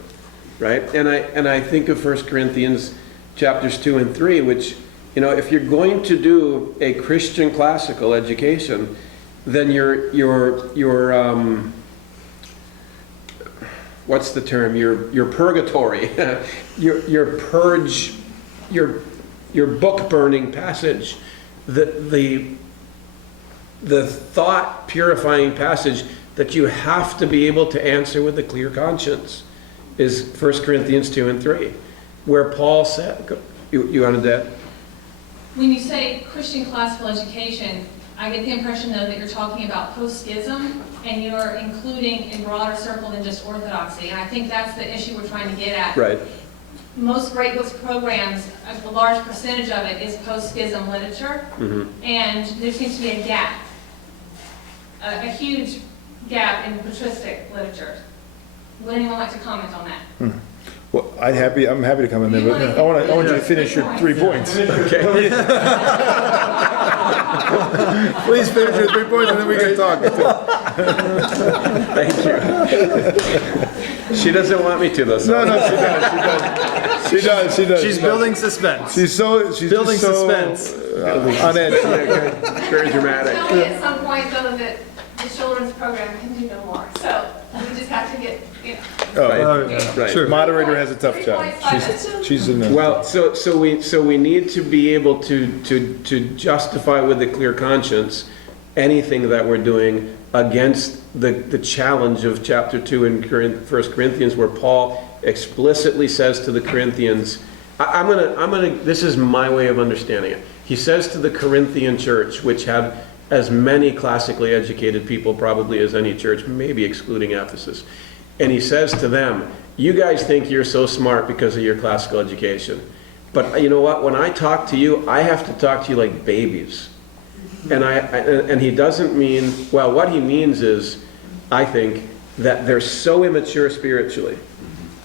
right? And I think of 1 Corinthians chapters 2 and 3, which, if you're going to do a Christian classical education, then your what's the term? Your purgatory, your purge, your book burning passage, the thought purifying passage that you have to be able to answer with a clear conscience is 1 Corinthians 2 and 3, where Paul said, you wanted that? When you say Christian classical education, I get the impression, though, that you're talking about post-schism, and you're including a broader circle than just orthodoxy. And I think that's the issue we're trying to get at. Right. Most Great Books programs, a large percentage of it is post-schism literature, and there seems to be a gap, a huge gap in patristic literature. Would anyone like to comment on that? Well, I'm happy to come in there, but I want you to finish your 3 points. Okay. Please finish your 3 points and then we can talk. Thank you. She doesn't want me to, though. So. No, she does. She's building suspense. She's Building just so, suspense. on edge. Very dramatic. Tell me at some point, though, that the children's program can do no more. So we just have to get, you know. Oh, Right. Sure. moderator has a tough job. She's in the. Well, so we need to be able to justify with a clear conscience anything that we're doing against the challenge of chapter 2 in 1 Corinthians, where Paul explicitly says to the Corinthians, I'm gonna, this is my way of understanding it. He says to the Corinthian church, which had as many classically educated people probably as any church, maybe excluding Ephesus, and he says to them, you guys think you're so smart because of your classical education. But you know what? When I talk to you, I have to talk to you like babies. And he doesn't mean, well, what he means is, I think, that they're so immature spiritually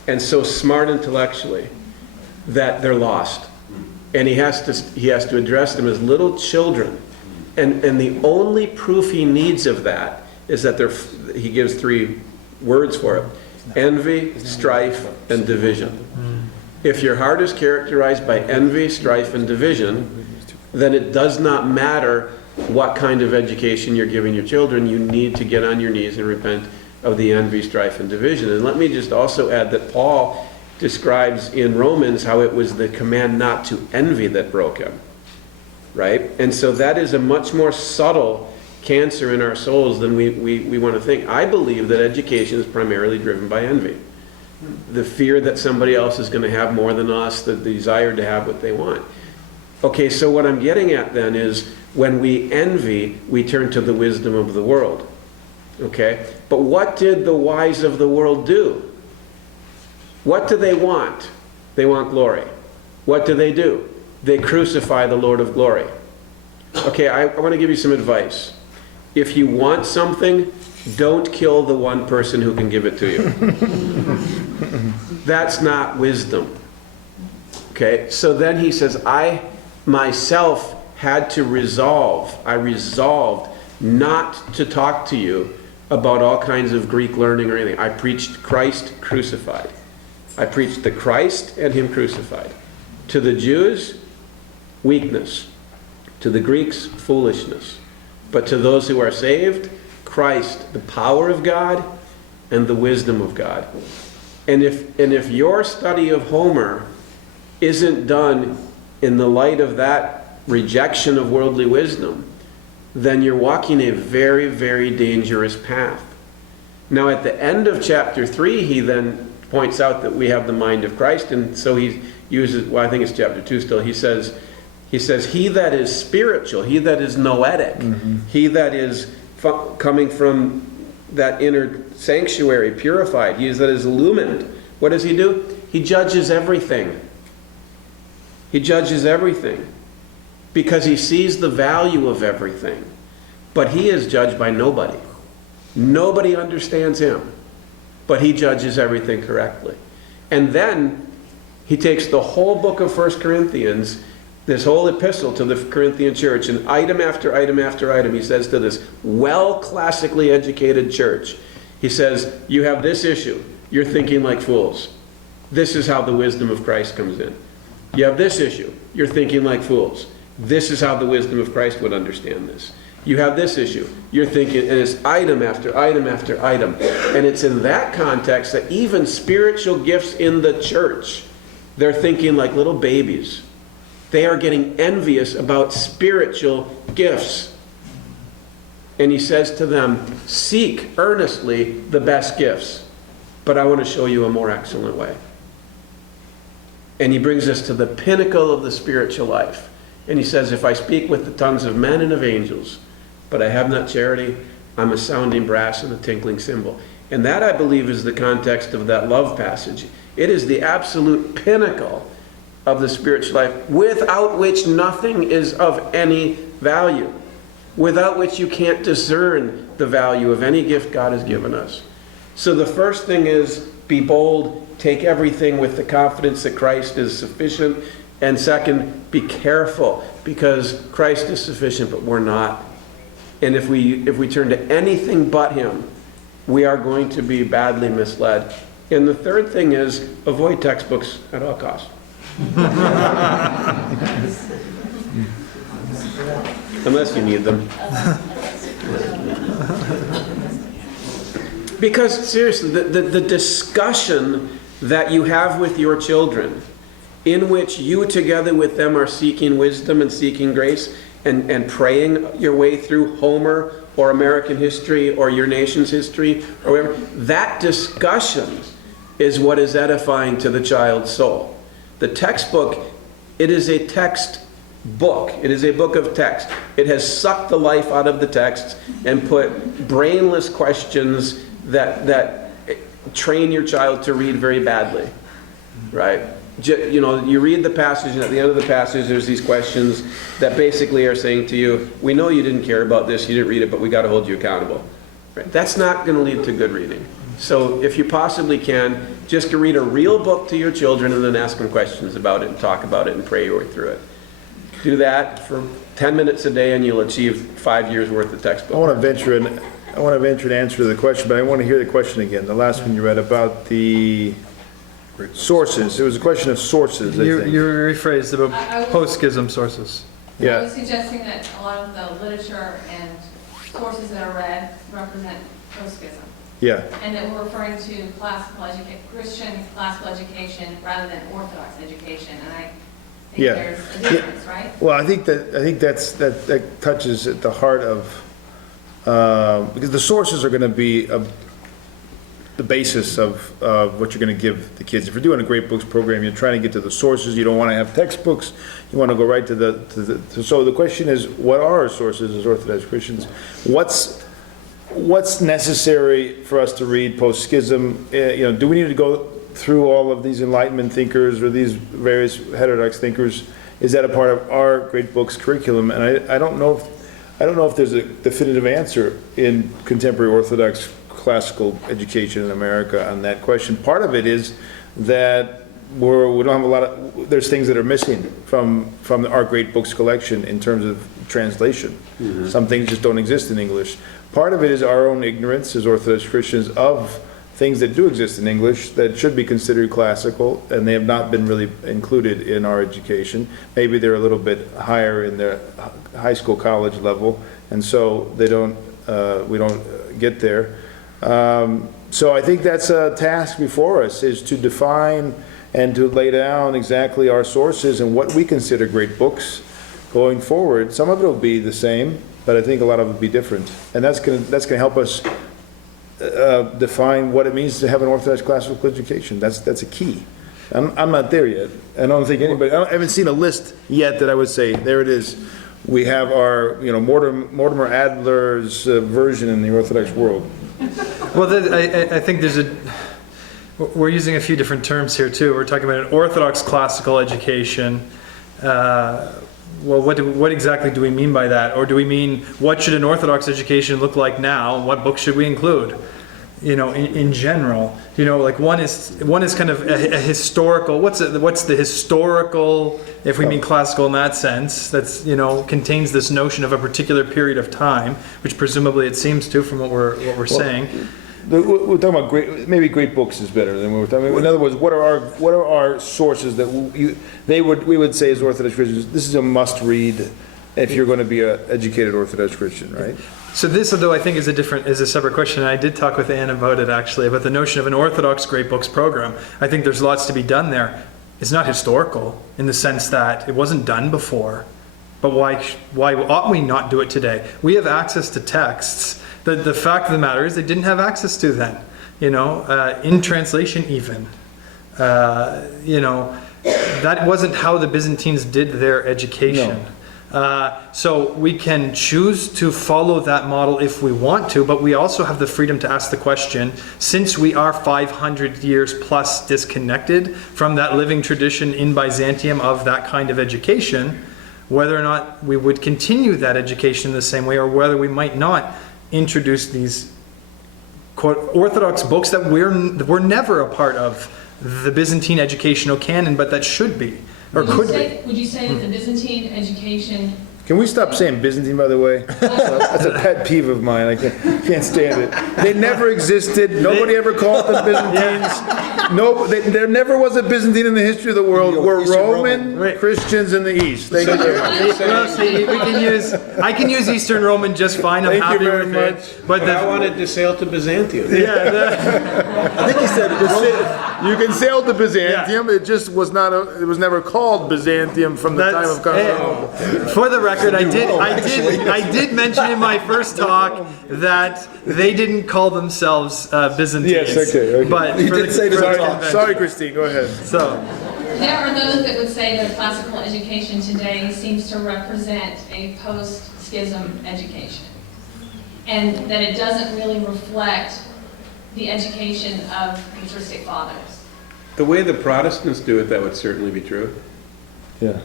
and so smart intellectually that they're lost. And he has to address them as little children. And the only proof he needs of that is that he gives 3 words for it: envy, strife, and division. If your heart is characterized by envy, strife, and division, then it does not matter what kind of education you're giving your children. You need to get on your knees and repent of the envy, strife, and division. And let me just also add that Paul describes in Romans how it was the command not to envy that broke him, right? And so that is a much more subtle cancer in our souls than we want to think. I believe that education is primarily driven by envy. The fear that somebody else is going to have more than us, the desire to have what they want. Okay, so what I'm getting at then is, when we envy, we turn to the wisdom of the world. Okay? But what did the wise of the world do? What do they want? They want glory. What do? They crucify the Lord of glory. Okay, I want to give you some advice. If you want something, don't kill the one person who can give it to you. That's not wisdom. Okay, so then he says, I myself had to I resolved not to talk to you about all kinds of Greek learning or anything. I preached Christ crucified. I preached the Christ and him crucified. To the Jews, weakness. To the Greeks, foolishness. But to those who are saved, Christ, the power of God and the wisdom of God. And if your study of Homer isn't done in the light of that rejection of worldly wisdom, then you're walking a very, very dangerous path. Now at the end of chapter 3, he then points out that we have the mind of Christ, and so he uses, well, I think it's chapter 2 still, he says, he that is spiritual, he that is noetic, he that is coming from that inner sanctuary, purified, he that is illumined, what does he do? He judges everything. He judges everything because he sees the value of everything. But he is judged by nobody. Nobody understands him, but he judges everything correctly. And then he takes the whole book of 1 Corinthians, this whole epistle to the Corinthian church, and item after item after item, he says to this well classically educated church, he says, you have this issue. You're thinking like fools. This is how the wisdom of Christ comes in. You have this issue. You're thinking like fools. This is how the wisdom of Christ would understand this. You have this issue. You're thinking, and it's item after item after item. And it's in that context that even spiritual gifts in the church, they're thinking like little babies. They are getting envious about spiritual gifts. And he says to them, seek earnestly the best gifts, but I want to show you a more excellent way. And he brings us to the pinnacle of the spiritual life. And he says, if I speak with the tongues of men and of angels, but I have not charity, I'm a sounding brass and a tinkling cymbal. And that, I believe, is the context of that love passage. It is the absolute pinnacle of the spiritual life, without which nothing is of any value, without which you can't discern the value of any gift God has given us. So the first thing is be bold, take everything with the confidence that Christ is sufficient. And second, be careful, because Christ is sufficient, but we're not. And if we turn to anything but him, we are going to be badly misled. And the third thing is avoid textbooks at all costs. Unless you need them. Because seriously, the discussion that you have with your children, in which you together with them are seeking wisdom and seeking grace and praying your way through Homer or American history or your nation's history or whatever, that discussion is what is edifying to the child's soul. The textbook, it is a text book. It is a book of text. It has sucked the life out of the text and put brainless questions that train your child to read very badly, right? You know, you read the passage, and at the end of the passage there's these questions that basically are saying to you, we know you didn't care about this, you didn't read it, but we got to hold you accountable. Right? That's not going to lead to good reading. So if you possibly can, just read a real book to your children and then ask them questions about it and talk about it and pray your way through it. Do that for 10 minutes a day and you'll achieve 5 years worth of textbook. I want to venture an answer to the question, but I want to hear the question again. The last one you read about the sources. It was a question of sources, I You think. rephrased about post-schism sources. I Yeah, was suggesting that a lot of the literature and sources that are read represent post-schism, yeah. and that we're referring to Christian classical education rather than Orthodox education, and I think Yeah. there's a difference, right? Well, I think that touches at the heart of, because the sources are going to be the basis of what you're going to give the kids. If you're doing a great books program, you're trying to get to the sources. You don't want to have textbooks. You want to go right to the. So the question is, what are our sources as Orthodox Christians? What's necessary for us to read post-schism? Do we need to go through all of these Enlightenment thinkers or these various heterodox thinkers? Is that a part of our great books curriculum? And I don't know if there's a definitive answer in contemporary Orthodox classical education in America on that question. Part of it is that we don't have a lot of, there's things that are missing from our great books collection in terms of translation. Mm-hmm. Some things just don't exist in English. Part of it is our own ignorance as Orthodox Christians of things that do exist in English that should be considered classical, and they have not been really included in our education. Maybe they're a little bit higher in their high school, college level, and so we don't get there. So I think that's a task before us, is to define and to lay down exactly our sources and what we consider great books going forward. Some of it will be the same, but I think a lot of it will be different. And that's going to help us define what it means to have an Orthodox classical education. That's a key. I'm not there yet. I don't think anybody, I haven't seen a list yet that I would say, there it is. We have our, Mortimer Adler's version in the Orthodox world. Well, I think we're using a few different terms here too. We're talking about an Orthodox classical education. Well, what exactly do we mean by that? Or do we mean, what should an Orthodox education look like now? What books should we include? In general, like one is kind of a historical. What's the historical, if we mean classical in that sense, that's contains this notion of a particular period of time, which presumably it seems to, from what we're saying. We're talking about great books is better than what we're talking about. In other words, what are our sources that we would say as Orthodox Christians, this is a must read if you're going to be an educated Orthodox Christian, right? So this, though, I think is a separate question, and I did talk with Anne about it actually, about the notion of an Orthodox great books program. I think there's lots to be done there. It's not historical in the sense that it wasn't done before, but why ought we not do it today? We have access to texts. The fact of the matter is they didn't have access to then, in translation even. That wasn't how the Byzantines did their education. No. So we can choose to follow that model if we want to, but we also have the freedom to ask the question, since we are 500 years plus disconnected from that living tradition in Byzantium of that kind of education, whether or not we would continue that education the same way, or whether we might not introduce these quote, Orthodox books that were never a part of the Byzantine educational canon, but that should be, or could be. Would you say that the Byzantine education, Can we stop saying Byzantine, by the way? That's a pet peeve of mine. I can't stand it. They never existed. Nobody ever called them Byzantines. No, there never was a Byzantine in the history of the world. We're Roman Christians in the East. Thank you very much. Well, see, I can use Eastern Roman just fine. I'm Thank you happy very with much. it. But I wanted to sail to Byzantium. yeah, I think he said You can sail to Byzantium. It just was not. It was never called Byzantium from the time of Constantinople. for the record, I did mention in my first talk that they didn't call themselves Byzantines. Yes, okay. But You for did the, say for the this. convention. Sorry, Christine. Go ahead. So, there are those that would say that classical education today seems to represent a post-schism education, and that it doesn't really reflect the education of patristic fathers. The way the Protestants do it, that would certainly be true. Yeah.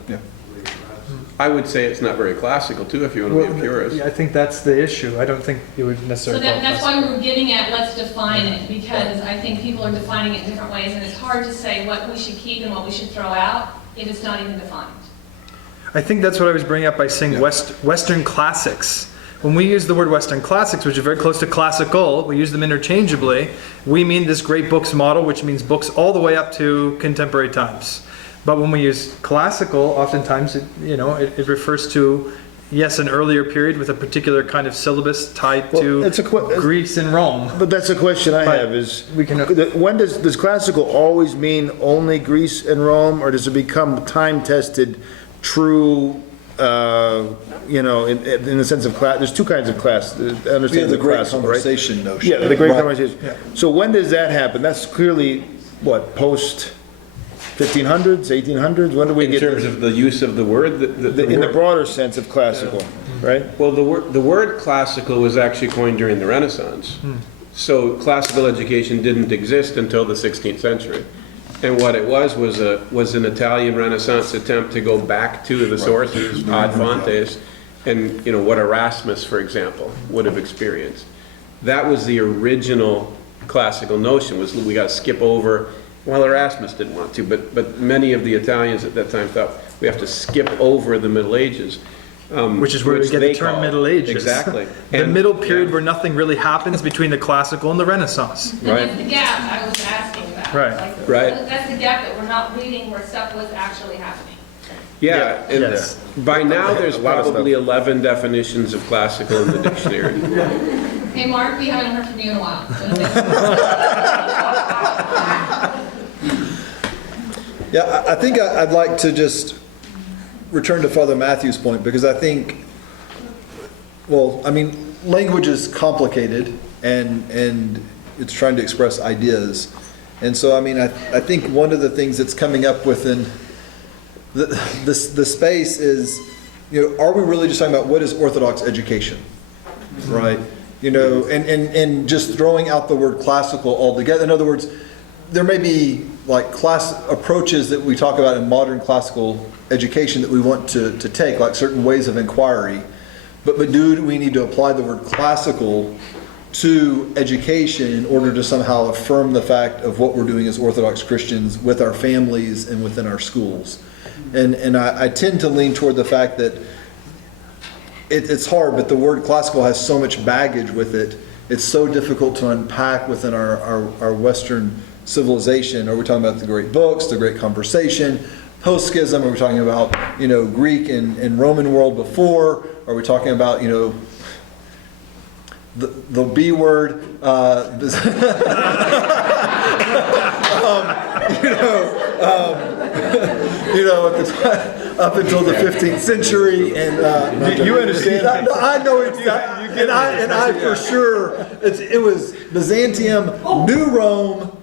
I would say it's not very classical too, if you want to be a purist. I think that's the issue. I don't think you would So necessarily. that's why we were getting at let's define it, because I think people are defining it in different ways, and it's hard to say what we should keep and what we should throw out if it's not even defined. I think that's what I was bringing up by saying Western classics. When we use the word Western classics, which are very close to classical, we use them interchangeably, we mean this great books model, which means books all the way up to contemporary times. But when we use classical, oftentimes it refers to, yes, an earlier period with a particular kind of syllabus tied to Greece and Rome. But that's a question I But have is, we can- when does classical always mean only Greece and Rome, or does it become time-tested, true, in the sense of class? There's two kinds of class. I understand the great classical, right? conversation notion. Yeah, the great Right. conversation. So when does that happen? That's clearly, what, post 1500s, 1800s? When do we In get terms of the use of the word, in the broader sense of classical, right? well, the word classical was actually coined during the Renaissance. So classical education didn't exist until the 16th century. And what it was an Italian Renaissance attempt to go back to the sources, ad fontes, and what Erasmus, for example, would have experienced. That was the original classical notion, was we got to skip over. Well, Erasmus didn't want to, but many of the Italians at that time thought we have to skip over the Middle Ages. Which is where we get the term Middle Ages. Exactly. The middle period where nothing really happens between the classical and the Renaissance. And that's the gap I was asking about. Right. Right. That's the gap that we're not reading where stuff was actually happening. Yeah, and Yes. by now there's A lot of probably 11 definitions of classical in the dictionary. Hey, Mark, we haven't heard from you in a while. Yeah, I think I'd like to just return to Father Matthew's point, because I think, language is complicated and it's trying to express ideas. And so, I think one of the things that's coming up within the space is, are we really just talking about what is Orthodox education, right? And just throwing out the word classical altogether. In other words, there may be like class approaches that we talk about in modern classical education that we want to take, like certain ways of inquiry. But do we need to apply the word classical to education in order to somehow affirm the fact of what we're doing as Orthodox Christians with our families and within our schools? And I tend to lean toward the fact that it's hard, but the word classical has so much baggage with it. It's so difficult to unpack within our Western civilization. Are we talking about the great books, the great conversation, post-schism? Are we talking about, Greek and Roman world before? Are we talking about, the B word? Up until the 15th century, and You understand? I know exactly, and I for sure, it was Byzantium, New Rome,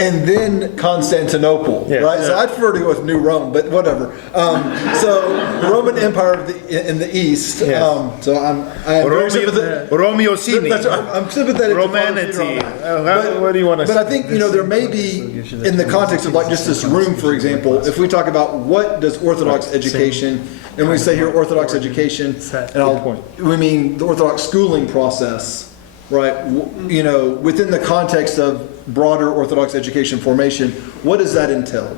and then Constantinople, Yes. right? So I'd prefer to go with New Rome, but whatever. So the Roman Empire in the East. Yes. So I'm very sympathetic. Romeosini. That's right. I'm sympathetic. to Father Romanity. Peter on that. What do you want to say? But I think, there may be, in the context of like just this room, for example, if we talk about what does Orthodox education, and we say here Orthodox education, and we mean the Orthodox schooling process, right? You know, within the context of broader Orthodox education formation, what does that entail?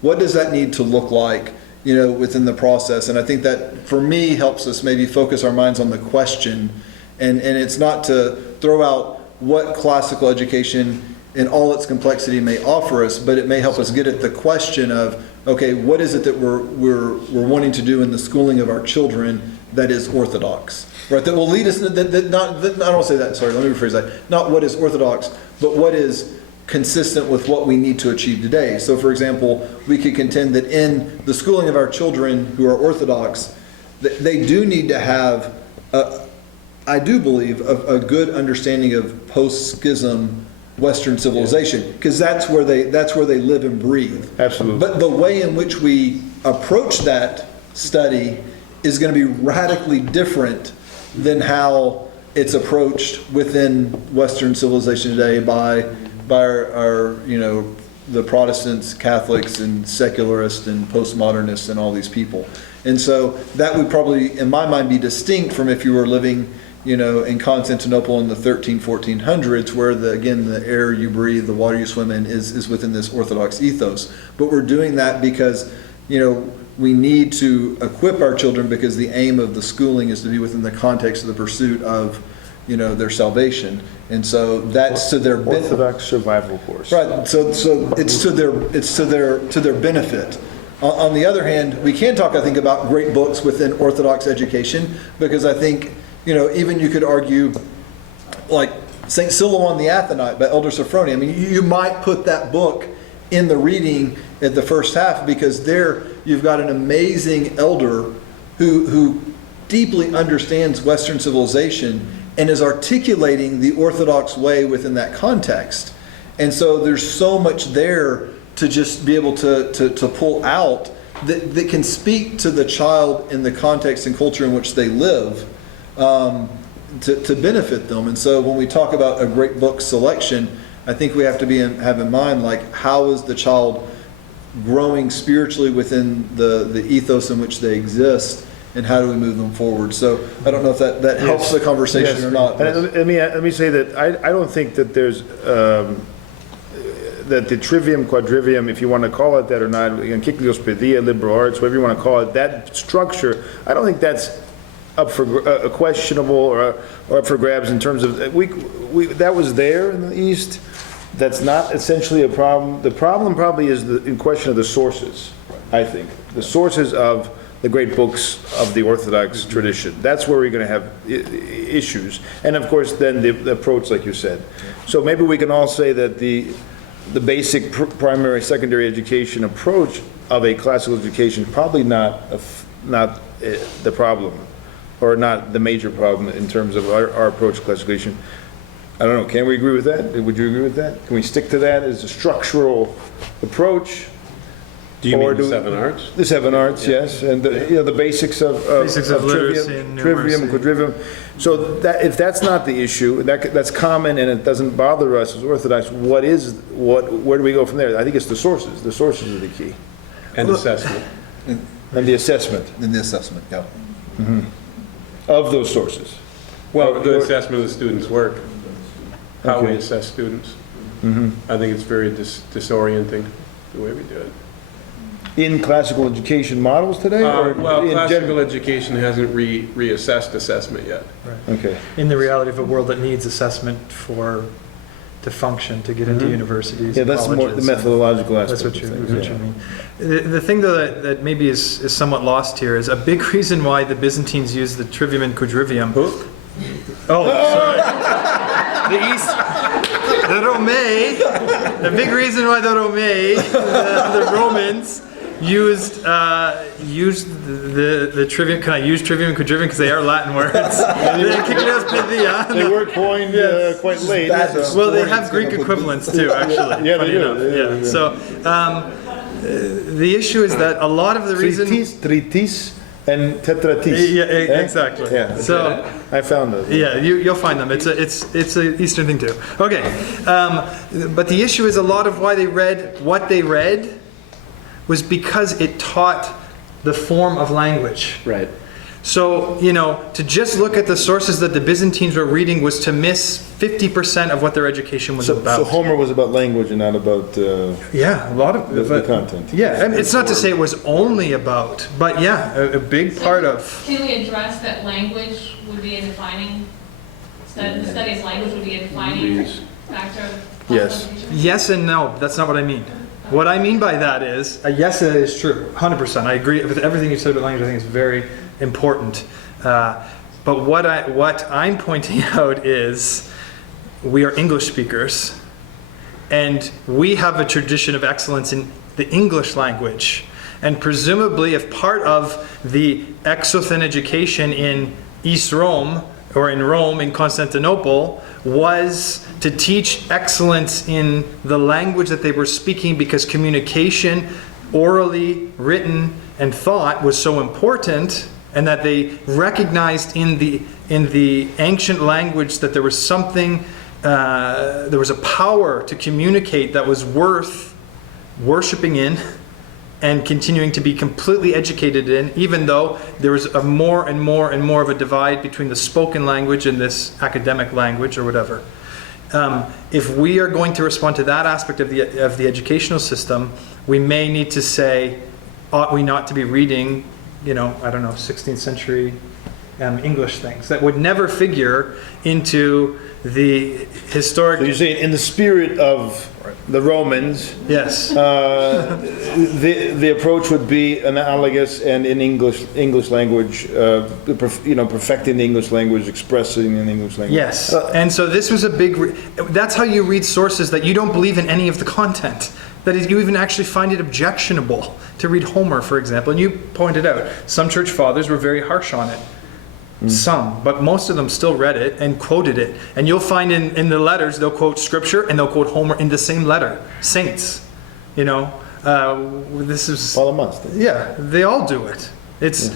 What does that need to look like, you know, within the process? And I think that, for me, helps us maybe focus our minds on the question, and it's not to throw out what classical education in all its complexity may offer us, but it may help us get at the question of, okay, what is it that we're wanting to do in the schooling of our children that is Orthodox, right? That will lead us, I don't want to say that, sorry, let me rephrase that. Not what is Orthodox, but what is consistent with what we need to achieve today. So for example, we could contend that in the schooling of our children who are Orthodox, they do need to have, I do believe, a good understanding of post-schism Western civilization, because that's where they live and breathe. Absolutely. But the way in which we approach that study is going to be radically different than how it's approached within Western civilization today by our you know, the Protestants, Catholics, and secularists, and postmodernists, and all these people. And so that would probably, in my mind, be distinct from if you were living, you know, in Constantinople in the 1400s, where again, the air you breathe, the water you swim in is within this Orthodox ethos. But we're doing that because, you know, we need to equip our children, because the aim of the schooling is to be within the context of the pursuit of, you know, their salvation. And so that's to their benefit. Orthodox survival course. Right. So it's to their benefit. On the other hand, we can talk, I think, about great books within Orthodox education, because I think, you know, even you could argue, like St. Silouan the Athonite by Elder Sophrony. I mean, you might put that book in the reading at the first half, because there you've got an amazing elder who deeply understands Western civilization and is articulating the Orthodox way within that context. And so there's so much there to just be able to pull out that can speak to the child in the context and culture in which they live, to benefit them. And so when we talk about a great book selection, I think we have to have in mind, like, how is the child growing spiritually within the ethos in which they exist, and how do we move them forward? So I don't know if that helps the conversation or not. And let me say that I don't think that there's that the trivium, quadrivium, if you want to call it that or not, encyclopædia, liberal arts, whatever you want to call it, that structure, I don't think that's up for questionable or up for grabs in terms of that was there in the East. That's not essentially a problem. The problem probably is in question of the sources. I think the sources of the great books of the Orthodox tradition. That's where we're going to have issues. And of course, then the approach, like you said. So maybe we can all say that the basic primary, secondary education approach of a classical education is probably not the problem, or not the major problem in terms of our approach to classical education. I don't know, can we agree with that? Would you agree with that? Can we stick to that as a structural approach? Do you mean the 7 arts? The 7 arts, yes, and the basics of literacy and trivium, quadrivium. So that, if that's not the issue, that's common and it doesn't bother us as Orthodox, where do we go from there? I think it's the sources. The sources are the key. And assessment. And the assessment. In the assessment, yeah. Mm-hmm. Of those sources. Well, the assessment of the students' work, how we Okay. assess students. Mm-hmm. I think it's very disorienting, the way we do it. In classical education models today? Or Well, in classical education hasn't reassessed assessment yet. Okay. In the reality of a world that needs assessment to function, to get into universities. Yeah, and that's more the colleges. methodological aspect. That's what you, of that's things, what yeah. you mean. The thing, though, that maybe is somewhat lost here is a big reason why the Byzantines used the trivium and quadrivium. Oh, sorry. The East, the Romei. The big reason why the Romei, the Romans, used the trivium. Can I use trivium and quadrivium because they are Latin words? They were coined quite late. Well, they have Greek equivalents too, actually. Yeah, they funny do. enough. Yeah. So the issue is that a lot of the reason. Tritis, and tetratis. Yeah, exactly. Yeah. So I found those. yeah, you'll find them. It's an Eastern thing too. Okay, but the issue is a lot of why they read what they read was because it taught the form of language. Right. So, to just look at the sources that the Byzantines were reading was to miss 50% of what their education was So about. Homer was about language and not about Yeah, a lot of the content. Yeah, I mean, it's not to say it was only about, but yeah, a big part of. Can we address that language would be a defining, the study of language would be a defining factor of Yes. classification? Yes and no, that's not what I mean. What I mean by that is, yes, it is true, 100%. I agree with everything you said about language. I think it's very important. But what I'm pointing out is, we are English speakers, and we have a tradition of excellence in the English language. And presumably, if part of the exothen education in East Rome, or in Rome, in Constantinople, was to teach excellence in the language that they were speaking, because communication, orally, written, and thought was so important, and that they recognized in the ancient language that there was something, there was a power to communicate that was worth worshiping in and continuing to be completely educated in, even though there was a more and more and more of a divide between the spoken language and this academic language or whatever. If we are going to respond to that aspect of the educational system, we may need to say, ought we not to be reading, 16th century English things that would never figure into the historic. So you're saying, in the spirit of the Romans, Yes. the approach would be analogous, and in English language, perfecting the English language, expressing in the English language. Yes. And so this was a big. That's how you read sources that you don't believe in any of the content. That is, you even actually find it objectionable to read Homer, for example. And you pointed out some church fathers were very harsh on it. Some, but most of them still read it and quoted it. And you'll find in the letters, they'll quote scripture and they'll quote Homer in the same letter. Saints, this is... All a must. Yeah, they all do it. It's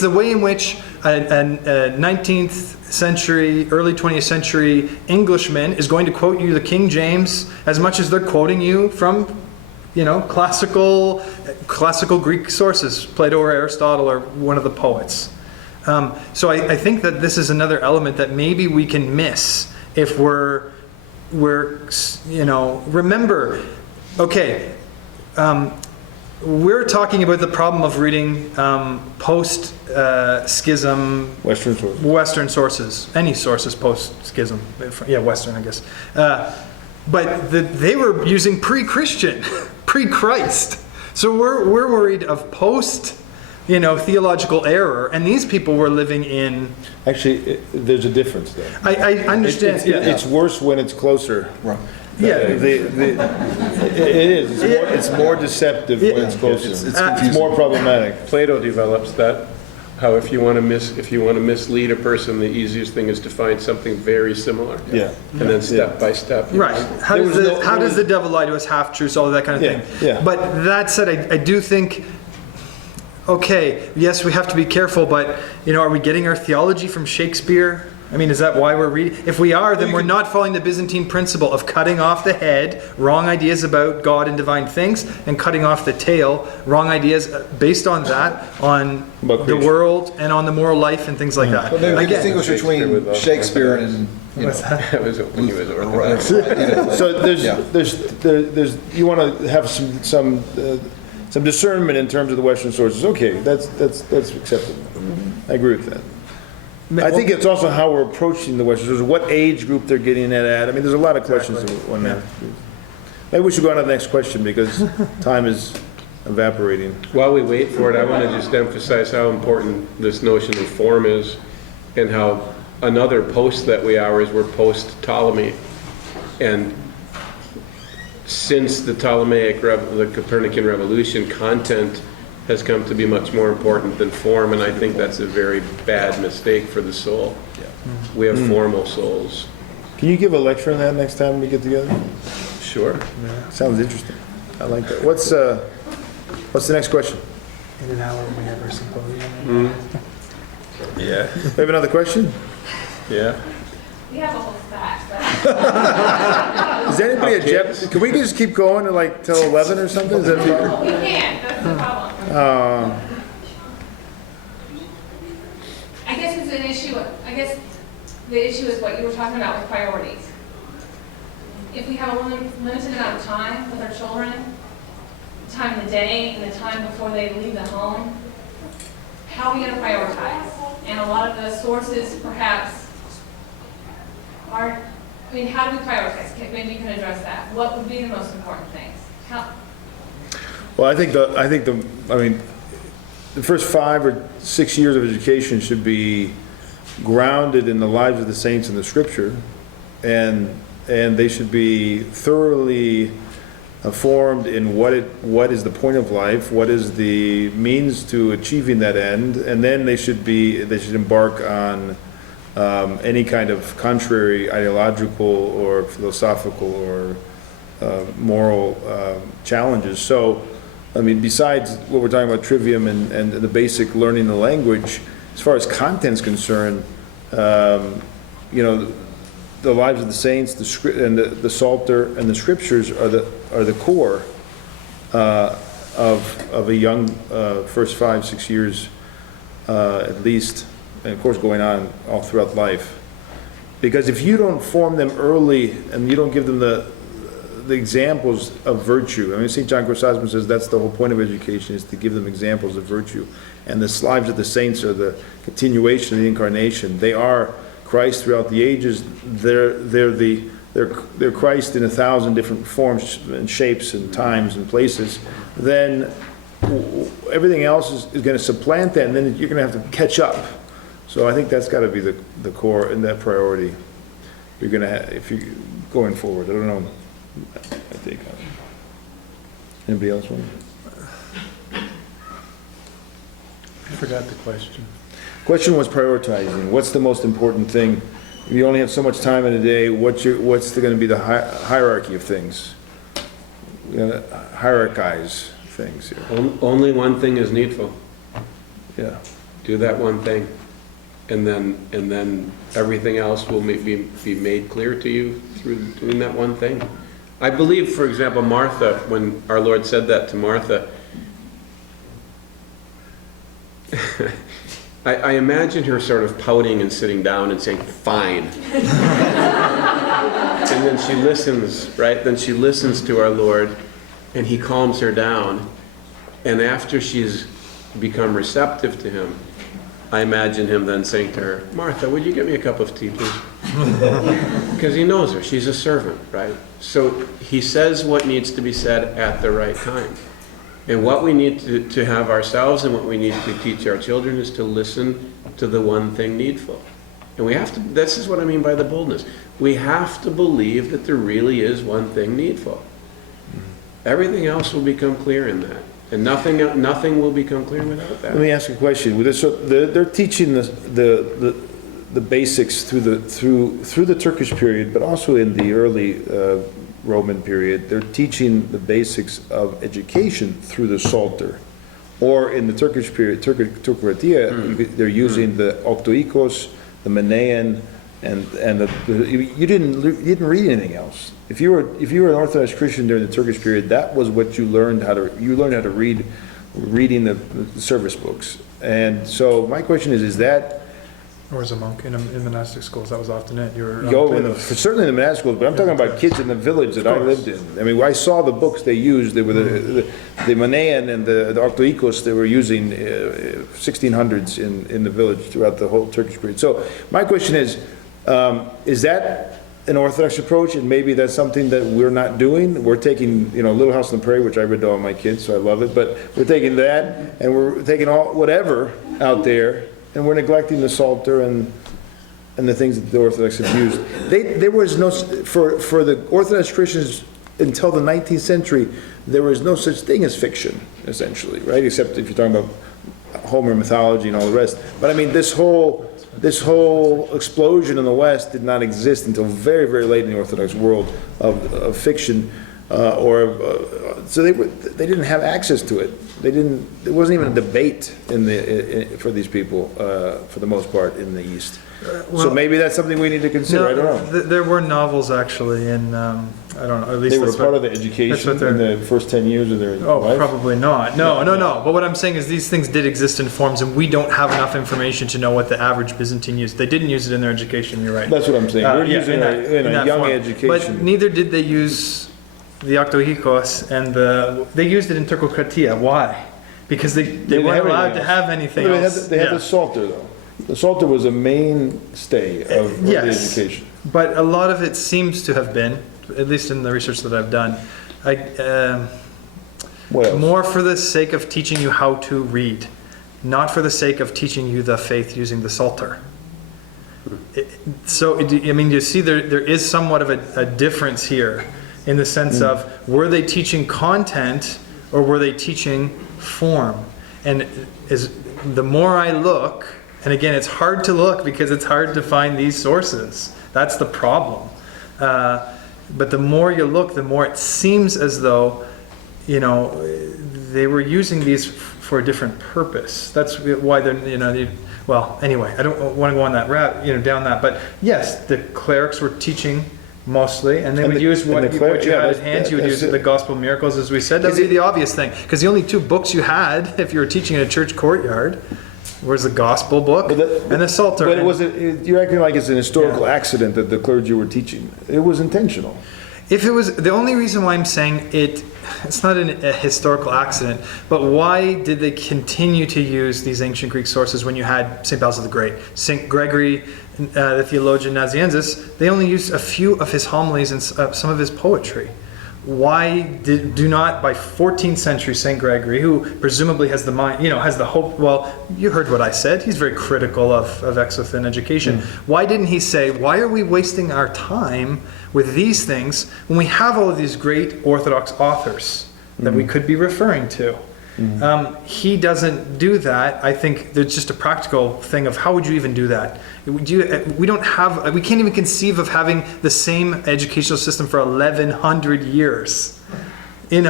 the way in which a 19th century, early 20th century Englishman is going to quote you the King James as much as they're quoting you from, classical Greek sources, Plato or Aristotle or one of the poets. So I think that this is another element that maybe we can miss if we're remember, okay, we're talking about the problem of reading post-schism Western sources, any sources post-schism, Western, I guess. But they were using pre-Christian, pre-Christ. So we're worried of post theological error, and these people were living in... Actually, there's a difference there. I understand. It's worse when it's closer. Right. Yeah. It is. It's more deceptive when it's closer. It's more problematic. Plato develops that, how if you want to mislead a person, the easiest thing is to find something very similar. Yeah. And then step by step. Right. How does the devil lie to us, half-truths, all of that kind of thing. Yeah. But that said, I do think... Okay, yes, we have to be careful, but, are we getting our theology from Shakespeare? I mean, is that why we're reading? If we are, then we're not following the Byzantine principle of cutting off the head, wrong ideas about God and divine things, and cutting off the tail, wrong ideas based on that, on the world and on the moral life and things like that. But maybe we distinguish between Shakespeare and... That was when he was Orthodox. So there's you want to have some discernment in terms of the Western sources. Okay, that's acceptable. I agree with that. I think it's also how we're approaching the Western sources, what age group they're getting it at. I mean, there's a lot of questions on that. Maybe we should go on to the next question because time is evaporating. While we wait for it, I want to just emphasize how important this notion of form is, and how another post that we are is we're post-Ptolemy. And since the the Copernican revolution, content has come to be much more important than form, and I think that's a very bad mistake for the soul. We have formal souls. Can you give a lecture on that next time we get together? Sure. Sounds interesting. I like that. What's the next question? In an hour we have our symposium. Yeah. We have another question? Yeah. We have a whole stack, Is there anybody object? Can we just keep going to till 11 or something? Is that but we can't, that's the problem. I guess the issue is what you were talking about with priorities. If we have a limited amount of time with our children, the time of the day and the time before they leave the home, how are we going to prioritize? And a lot of the sources perhaps aren't, I mean, how do we prioritize? Maybe you can address that. What would be the most important things? Well, I think the first 5 or 6 years of education should be grounded in the lives of the saints in the Scripture, and they should be thoroughly formed in what is the point of life, what is the means to achieving that end, and then they should embark on any kind of contrary ideological or philosophical or moral challenges. So, I mean, besides what we're talking about, trivium and the basic learning the language, as far as content's concerned, the lives of the saints, the Psalter and the Scriptures are the core of a young first 5, 6 years at least, and of course going on all throughout life. Because if you don't form them early and you don't give them the examples of virtue, I mean, St. John Chrysostom says that's the whole point of education, is to give them examples of virtue. And the lives of the saints are the continuation of the Incarnation. They are Christ throughout the ages. They're Christ in 1,000 different forms and shapes and times and places. Then everything else is going to supplant that, and then you're going to have to catch up. So I think that's got to be the core and that priority you're going to have if you're going forward. I don't know. I think. Anybody else want? I forgot the question. Question was prioritizing. What's the most important thing? If you only have so much time in a day, what's going to be the hierarchy of things? We're going to hierarchize things here. Only one thing is needful. Yeah. Do that one thing, and then everything else will be made clear to you through doing that one thing. I believe, for example, Martha, when our Lord said that to Martha, I imagine her sort of pouting and sitting down and saying, "Fine." And then she listens, right? Then she listens to our Lord, and He calms her down. And after she's become receptive to Him, I imagine Him then saying to her, "Martha, would you get me a cup of tea, please?" Because He knows her. She's a servant, right? So He says what needs to be said at the right time. And what we need to have ourselves and what we need to teach our children is to listen to the one thing needful. And we have to, this is what I mean by the boldness. We have to believe that there really is one thing needful. Everything else will become clear in that. And nothing will become clear without that. Let me ask you a question. So they're teaching the basics through the Turkish period, but also in the early Roman period. They're teaching the basics of education through the Psalter, or in the Turkish period, Turkratia, they're using the Octoikos, the Manean, and you didn't read anything else. If you were an Orthodox Christian during the Turkish period, that was what you learned how to read, reading the service books. And so my question is that. Or as a monk in monastic schools, that was often it. Certainly in the monastic schools, but I'm talking about kids in the village that I lived in. I mean, I saw the books they used. They were the Manean and the Octoikos they were using 1600s in the village throughout the whole Turkish period. So my question is that an Orthodox approach? And maybe that's something that we're not doing. We're taking, Little House on the Prairie, which I read to all my kids, so I love it. But we're taking that, and we're taking all whatever out there, and we're neglecting the Psalter and the things that the Orthodox have used. There was no, for the Orthodox Christians until the 19th century, there was no such thing as fiction, essentially, right? Except if you're talking about Homer mythology and all the rest. But I mean, this whole explosion in the West did not exist until very, very late in the Orthodox world of fiction, so they didn't have access to it. There wasn't even a debate for these people, for the most part, in the East. So maybe that's something we need to consider, I don't know. There were novels actually, and I don't know, at least They were that's part what- of the education what they're- in the first 10 years of their Oh, life? probably not. No. But what I'm saying is these things did exist in forms, and we don't have enough information to know what the average Byzantine used. They didn't use it in their education, you're right. That's what I'm saying. We're Yeah, using in it in a that young form. education. But neither did they use the Octohikos, and they used it in Turkokratia. Why? Because they didn't weren't have allowed anything to else. have anything They had, else. they had Yeah. the Psalter, though. The Psalter was a mainstay of the Yes. education. But a lot of it seems to have been, at least in the research that I've done, What else? more for the sake of teaching you how to read, not for the sake of teaching you the faith using the Psalter. You see there is somewhat of a difference here in the sense of, were they teaching content or were they teaching form? And the more I look, and again, it's hard to look because it's hard to find these sources. That's the problem. But the more you look, the more it seems as though, they were using these for a different purpose. That's why they're, well, anyway, I don't want to go on that route, down that. But yes, the clerics were teaching mostly, and they would use what you had at hand. You would use the Gospel Miracles, as we said. That would be the obvious thing. Because the only two books you had, if you were teaching in a church courtyard, was the Gospel book and the Psalter. But you're acting like it's an historical accident that the clergy were teaching. It was intentional. If it was, the only reason why I'm saying it's not a historical accident, but why did they continue to use these ancient Greek sources when you had St. Basil the Great, St. Gregory, the theologian Nazianzus? They only used a few of his homilies and some of his poetry. Why do not, by 14th century St. Gregory, who presumably has the mind, has the hope, well, you heard what I said, he's very critical of exothen education. Why didn't he say, why are we wasting our time with these things when we have all of these great Orthodox authors that we could be referring to? He doesn't do that. I think there's just a practical thing of how would you even do that? We can't even conceive of having the same educational system for 1100 years, in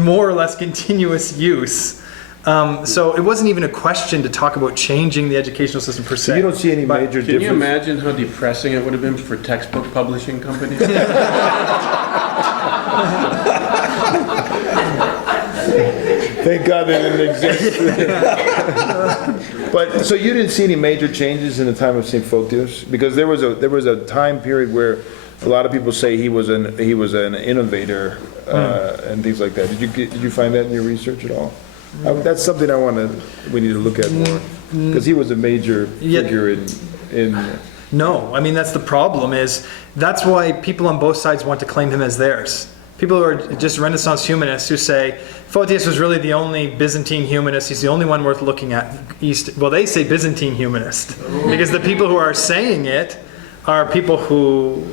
more or less continuous use. So it wasn't even a question to talk about changing the educational system per se. So you don't see any major Can you difference? imagine how depressing it would have been for textbook publishing companies? Thank God they didn't exist. But so you didn't see any major changes in the time of St. Photius? Because there was a time period where a lot of people say he was an innovator and things like that. Did you find that in your research at all? That's something we need to look at more, because he was a major figure in. No, I mean, that's the problem, that's why people on both sides want to claim him as theirs. People who are just Renaissance humanists who say Photius was really the only Byzantine humanist, he's the only one worth looking at. Well, they say Byzantine humanist, because the people who are saying it are people who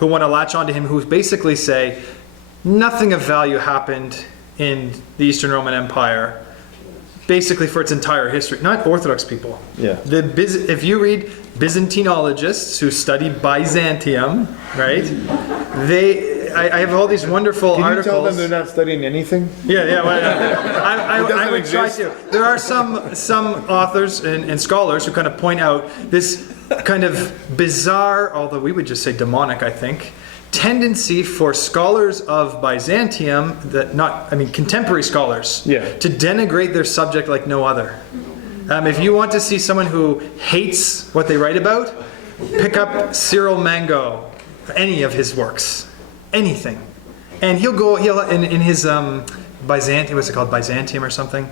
want to latch onto him, who basically say nothing of value happened in the Eastern Roman Empire, basically for its entire history. Not Orthodox people. Yeah. If you read Byzantinologists who study Byzantium, right? I have all these wonderful Can articles. you tell them they're not studying anything? Yeah. Well, I would try exist. to. There are some authors and scholars who kind of point out this kind of bizarre, although we would just say demonic, I think, tendency for scholars of Byzantium, contemporary scholars, to denigrate their subject like no other. If you want to see someone who hates what they write about, pick up Cyril Mango, any of his works, anything, and he'll in his Byzantium, what's it called, Byzantium or something?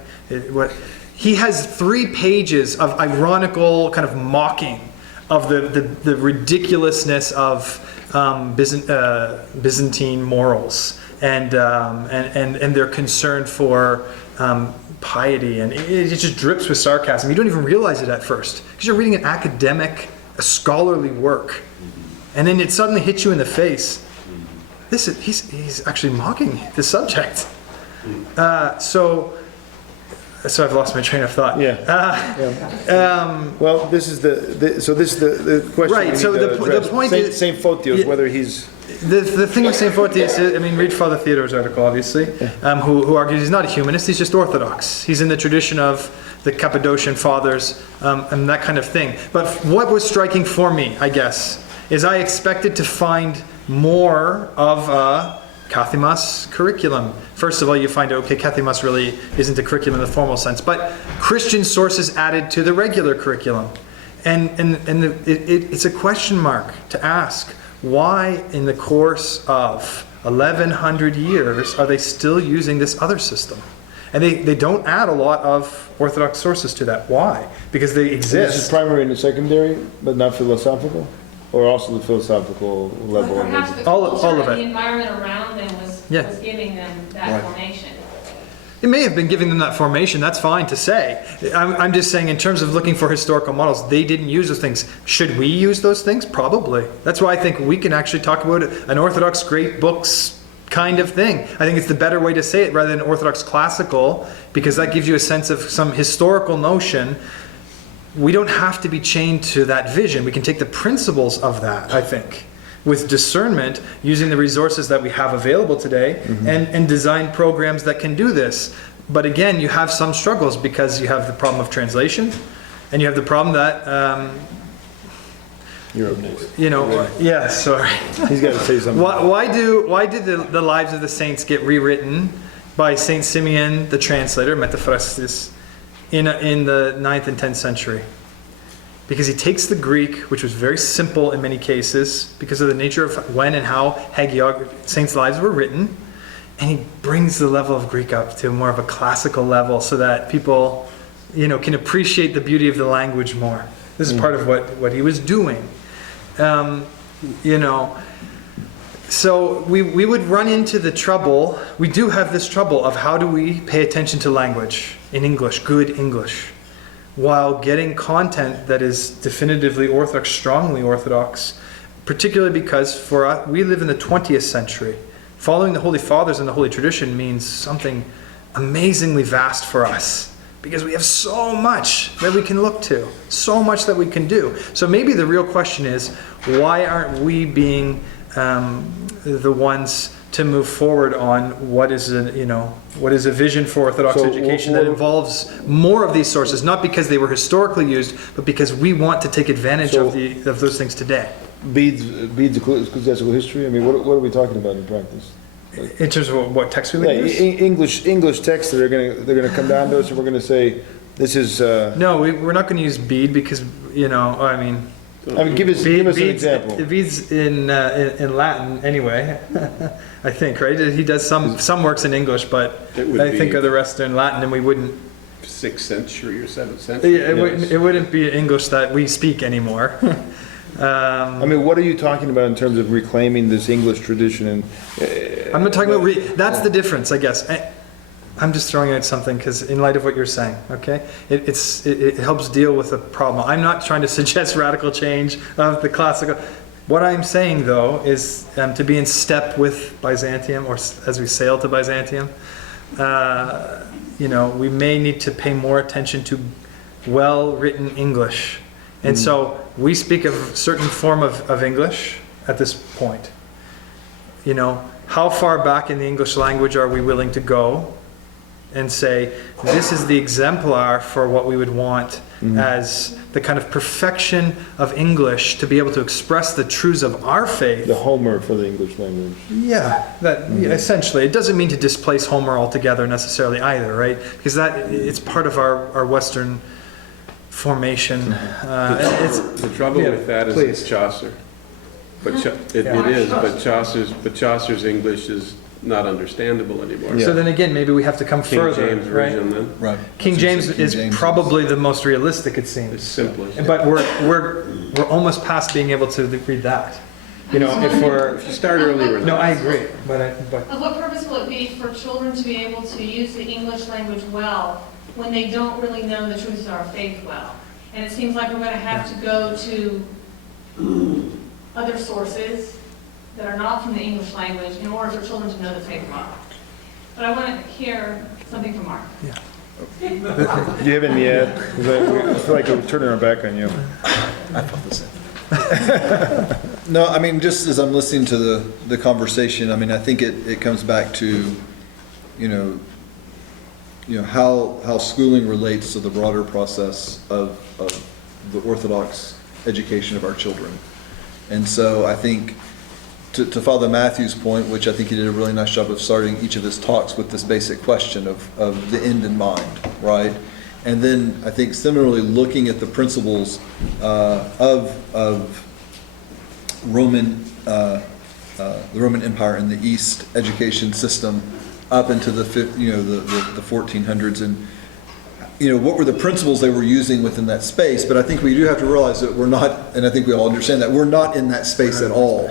He has 3 pages of ironical kind of mocking of the ridiculousness of Byzantine morals and their concern for piety, and it just drips with sarcasm. You don't even realize it at first because you're reading an academic, a scholarly work, and then it suddenly hits you in the face. He's actually mocking the subject. So So I've lost my train of thought. Yeah. Well, this is the question. Right, we need so to the address. point Saint, is- Saint Photios, Yeah. whether he's The thing with St. Photius is, I mean, read Father Theodore's article, obviously, who argues he's not a humanist, he's just Orthodox. He's in the tradition of the Cappadocian Fathers and that kind of thing. But what was striking for me, I guess, is I expected to find more of a Kathimas curriculum. First of all, you find, okay, Kathimas really isn't a curriculum in the formal sense, but Christian sources added to the regular curriculum. And it's a question mark to ask. Why, in the course of 1100 years, are they still using this other system? And they don't add a lot of Orthodox sources to that. Why? Because they this is exist. primary and secondary, but not philosophical, or also the philosophical But level. perhaps the All of culture it. and the environment around them was Yeah. giving them that Right. formation. It may have been giving them that formation, that's fine to say. I'm just saying, in terms of looking for historical models, they didn't use those things. Should we use those things? Probably. That's why I think we can actually talk about an Orthodox great books kind of thing. I think it's the better way to say it rather than Orthodox classical, because that gives you a sense of some historical notion. We don't have to be chained to that vision. We can take the principles of that, I think, with discernment, using the resources that we have available today, and design programs that can do this. But again, you have some struggles because you have the problem of translation, and you have the problem that, You're up next. yeah, sorry. He's got to say something. Why did the lives of the saints get rewritten by Saint Simeon, the translator, Metaphrastus, in the 9th and 10th century? Because he takes the Greek, which was very simple in many cases, because of the nature of when and how saints' lives were written, and he brings the level of Greek up to more of a classical level so that people, can appreciate the beauty of the language more. This is part of what he was doing. So we would run into the trouble, we do have this trouble of how do we pay attention to language in English, good English, while getting content that is definitively Orthodox, strongly Orthodox, particularly because for us, we live in the 20th century. Following the Holy Fathers and the Holy Tradition means something amazingly vast for us, because we have so much that we can look to, so much that we can do. So maybe the real question is, why aren't we being the ones to move forward on what is a vision for Orthodox education that involves more of these sources, not because they were historically used, but because we want to take advantage of those things today. Beads ecclesiastical history. I mean, what are we talking about in practice? In terms of what text we would use? English texts that they're gonna come down to us, and we're gonna say this is. No, we're not going to use bead because give us an example. Beads in Latin anyway. I think, right? He does some works in English, but I think of the rest in Latin, and we wouldn't. 6th century or 7th century. It wouldn't be English that we speak anymore. I mean, what are you talking about in terms of reclaiming this English tradition? And I'm not talking about. That's the difference, I guess. I'm just throwing out something because in light of what you're saying, okay? It helps deal with the problem. I'm not trying to suggest radical change of the classical. What I'm saying, though, is to be in step with Byzantium, or as we sail to Byzantium, we may need to pay more attention to well-written English. And so we speak of a certain form of English at this point. How far back in the English language are we willing to go and say, this is the exemplar for what we would want as the kind of perfection of English to be able to express the truths of our faith. the Homer for the English language. Yeah, essentially. It doesn't mean to displace Homer altogether necessarily either, right? Because it's part of our Western formation. The trouble with that is please. it's Chaucer. But it is, but Chaucer's English is not understandable anymore. So then again, maybe we have to come King further, James right? version then. Right. King James King is James probably the most realistic, it seems. It's simplest. But we're almost past being able to read that. If If you start earlier. no, I agree, but Of what purpose will it be for children to be able to use the English language well when they don't really know the truths of our faith well? And it seems like we're going to have to go to other sources that are not from the English language in order for children to know the faith well. But I want to hear something from Mark. Do you have any yet? 'Cause I feel like we're turning our back on you. I felt the same. No, I mean, just as I'm listening to the conversation, I mean, I think it comes back to, you know, how schooling relates to the broader process of the Orthodox education of our children. And so I think to Father Matthew's point, which I think he did a really nice job of starting each of his talks with this basic question of the end in mind, right? And then I think similarly looking at the principles of Roman, the Roman Empire in the East education system up into the 1400s, and what were the principles they were using within that space. But I think we do have to realize that we're not, and I think we all understand that we're not in that space at all.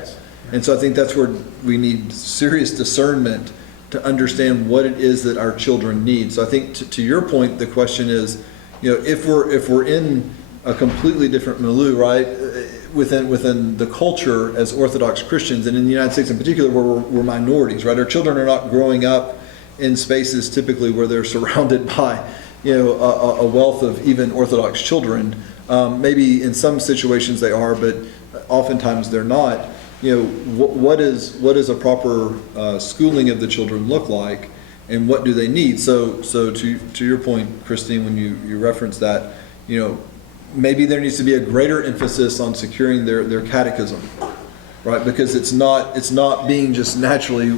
And so I think that's where we need serious discernment to understand what it is that our children need. So I think to your point, the question is, if we're in a completely different milieu, right, within the culture as Orthodox Christians, and in the United States in particular, where we're minorities, right? Our children are not growing up in spaces typically where they're surrounded by, a wealth of even Orthodox children. Maybe in some situations they are, but oftentimes they're not. What does a proper schooling of the children look like, and what do they need? So to your point, Christine, when you reference that, maybe there needs to be a greater emphasis on securing their catechism, right? Because it's not being just naturally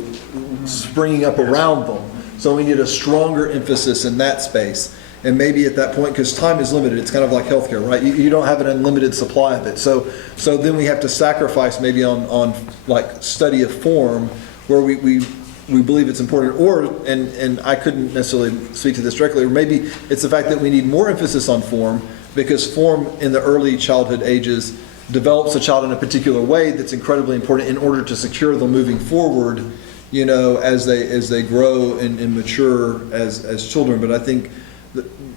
springing up around them. So we need a stronger emphasis in that space. And maybe at that point, because time is limited, it's kind of like healthcare, right? You don't have an unlimited supply of it. So then we have to sacrifice maybe on like study of form, where we believe it's important, and I couldn't necessarily speak to this directly, or maybe it's the fact that we need more emphasis on form, because form in the early childhood ages develops a child in a particular way that's incredibly important in order to secure them moving forward, as they grow and mature as children. But I think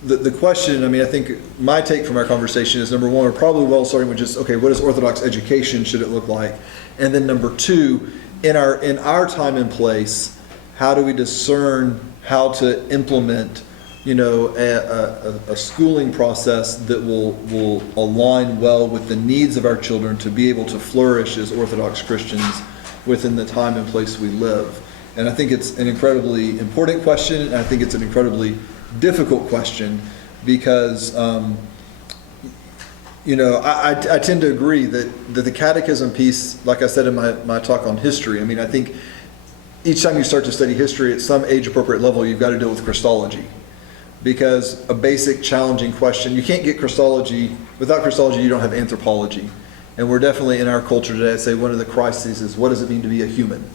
the question, I think my take from our conversation is, number one, we're probably well starting with just, okay, what is Orthodox education should it look like? And then number two, in our time and place, how do we discern how to implement a schooling process that will align well with the needs of our children to be able to flourish as Orthodox Christians within the time and place we live? And I think it's an incredibly important question, and I think it's an incredibly difficult question, because I tend to agree that the catechism piece, like I said in my talk on history, I think each time you start to study history at some age appropriate level, you've got to deal with Christology. Because a basic challenging question, you can't get Christology, without Christology you don't have anthropology. And we're definitely in our culture today, I'd say one of the crises is, what does it mean to be a human?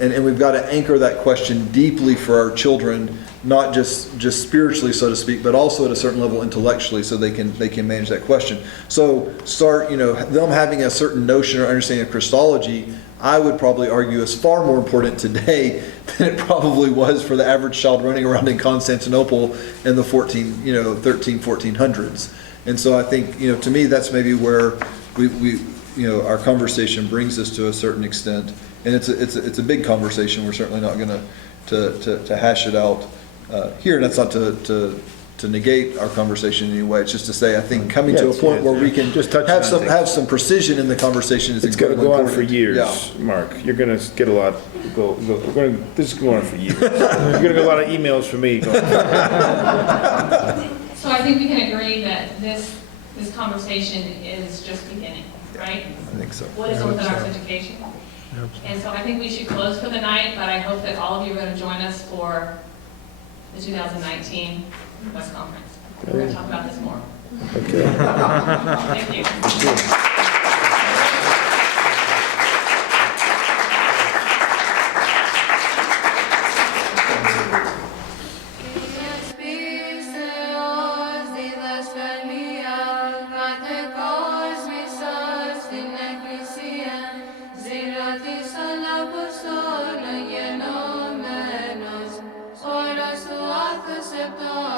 And we've got to anchor that question deeply for our children, not just spiritually, so to speak, but also at a certain level intellectually, so they can manage that question. So start, them having a certain notion or understanding of Christology, I would probably argue is far more important today than it probably was for the average child running around in Constantinople in the 1400s. And so I think, to me, that's maybe where we our conversation brings us to a certain extent. And it's a big conversation. We're certainly not going to hash it out here. And that's not to negate our conversation in any way. It's just to say, I think coming to a point where we can just have some precision in the conversation is incredibly important. It's going to go on for years, Yeah. Mark. You're going to get a lot. This is going on for years. You're going to get a lot of emails from me. So I think we can agree that this conversation is just beginning, right? I think so. What is Orthodox education? And so I think we should close for the night, but I hope that all of you are going to join us for the 2019 West Conference. We're going to talk about this more. Okay. Thank you. Acepto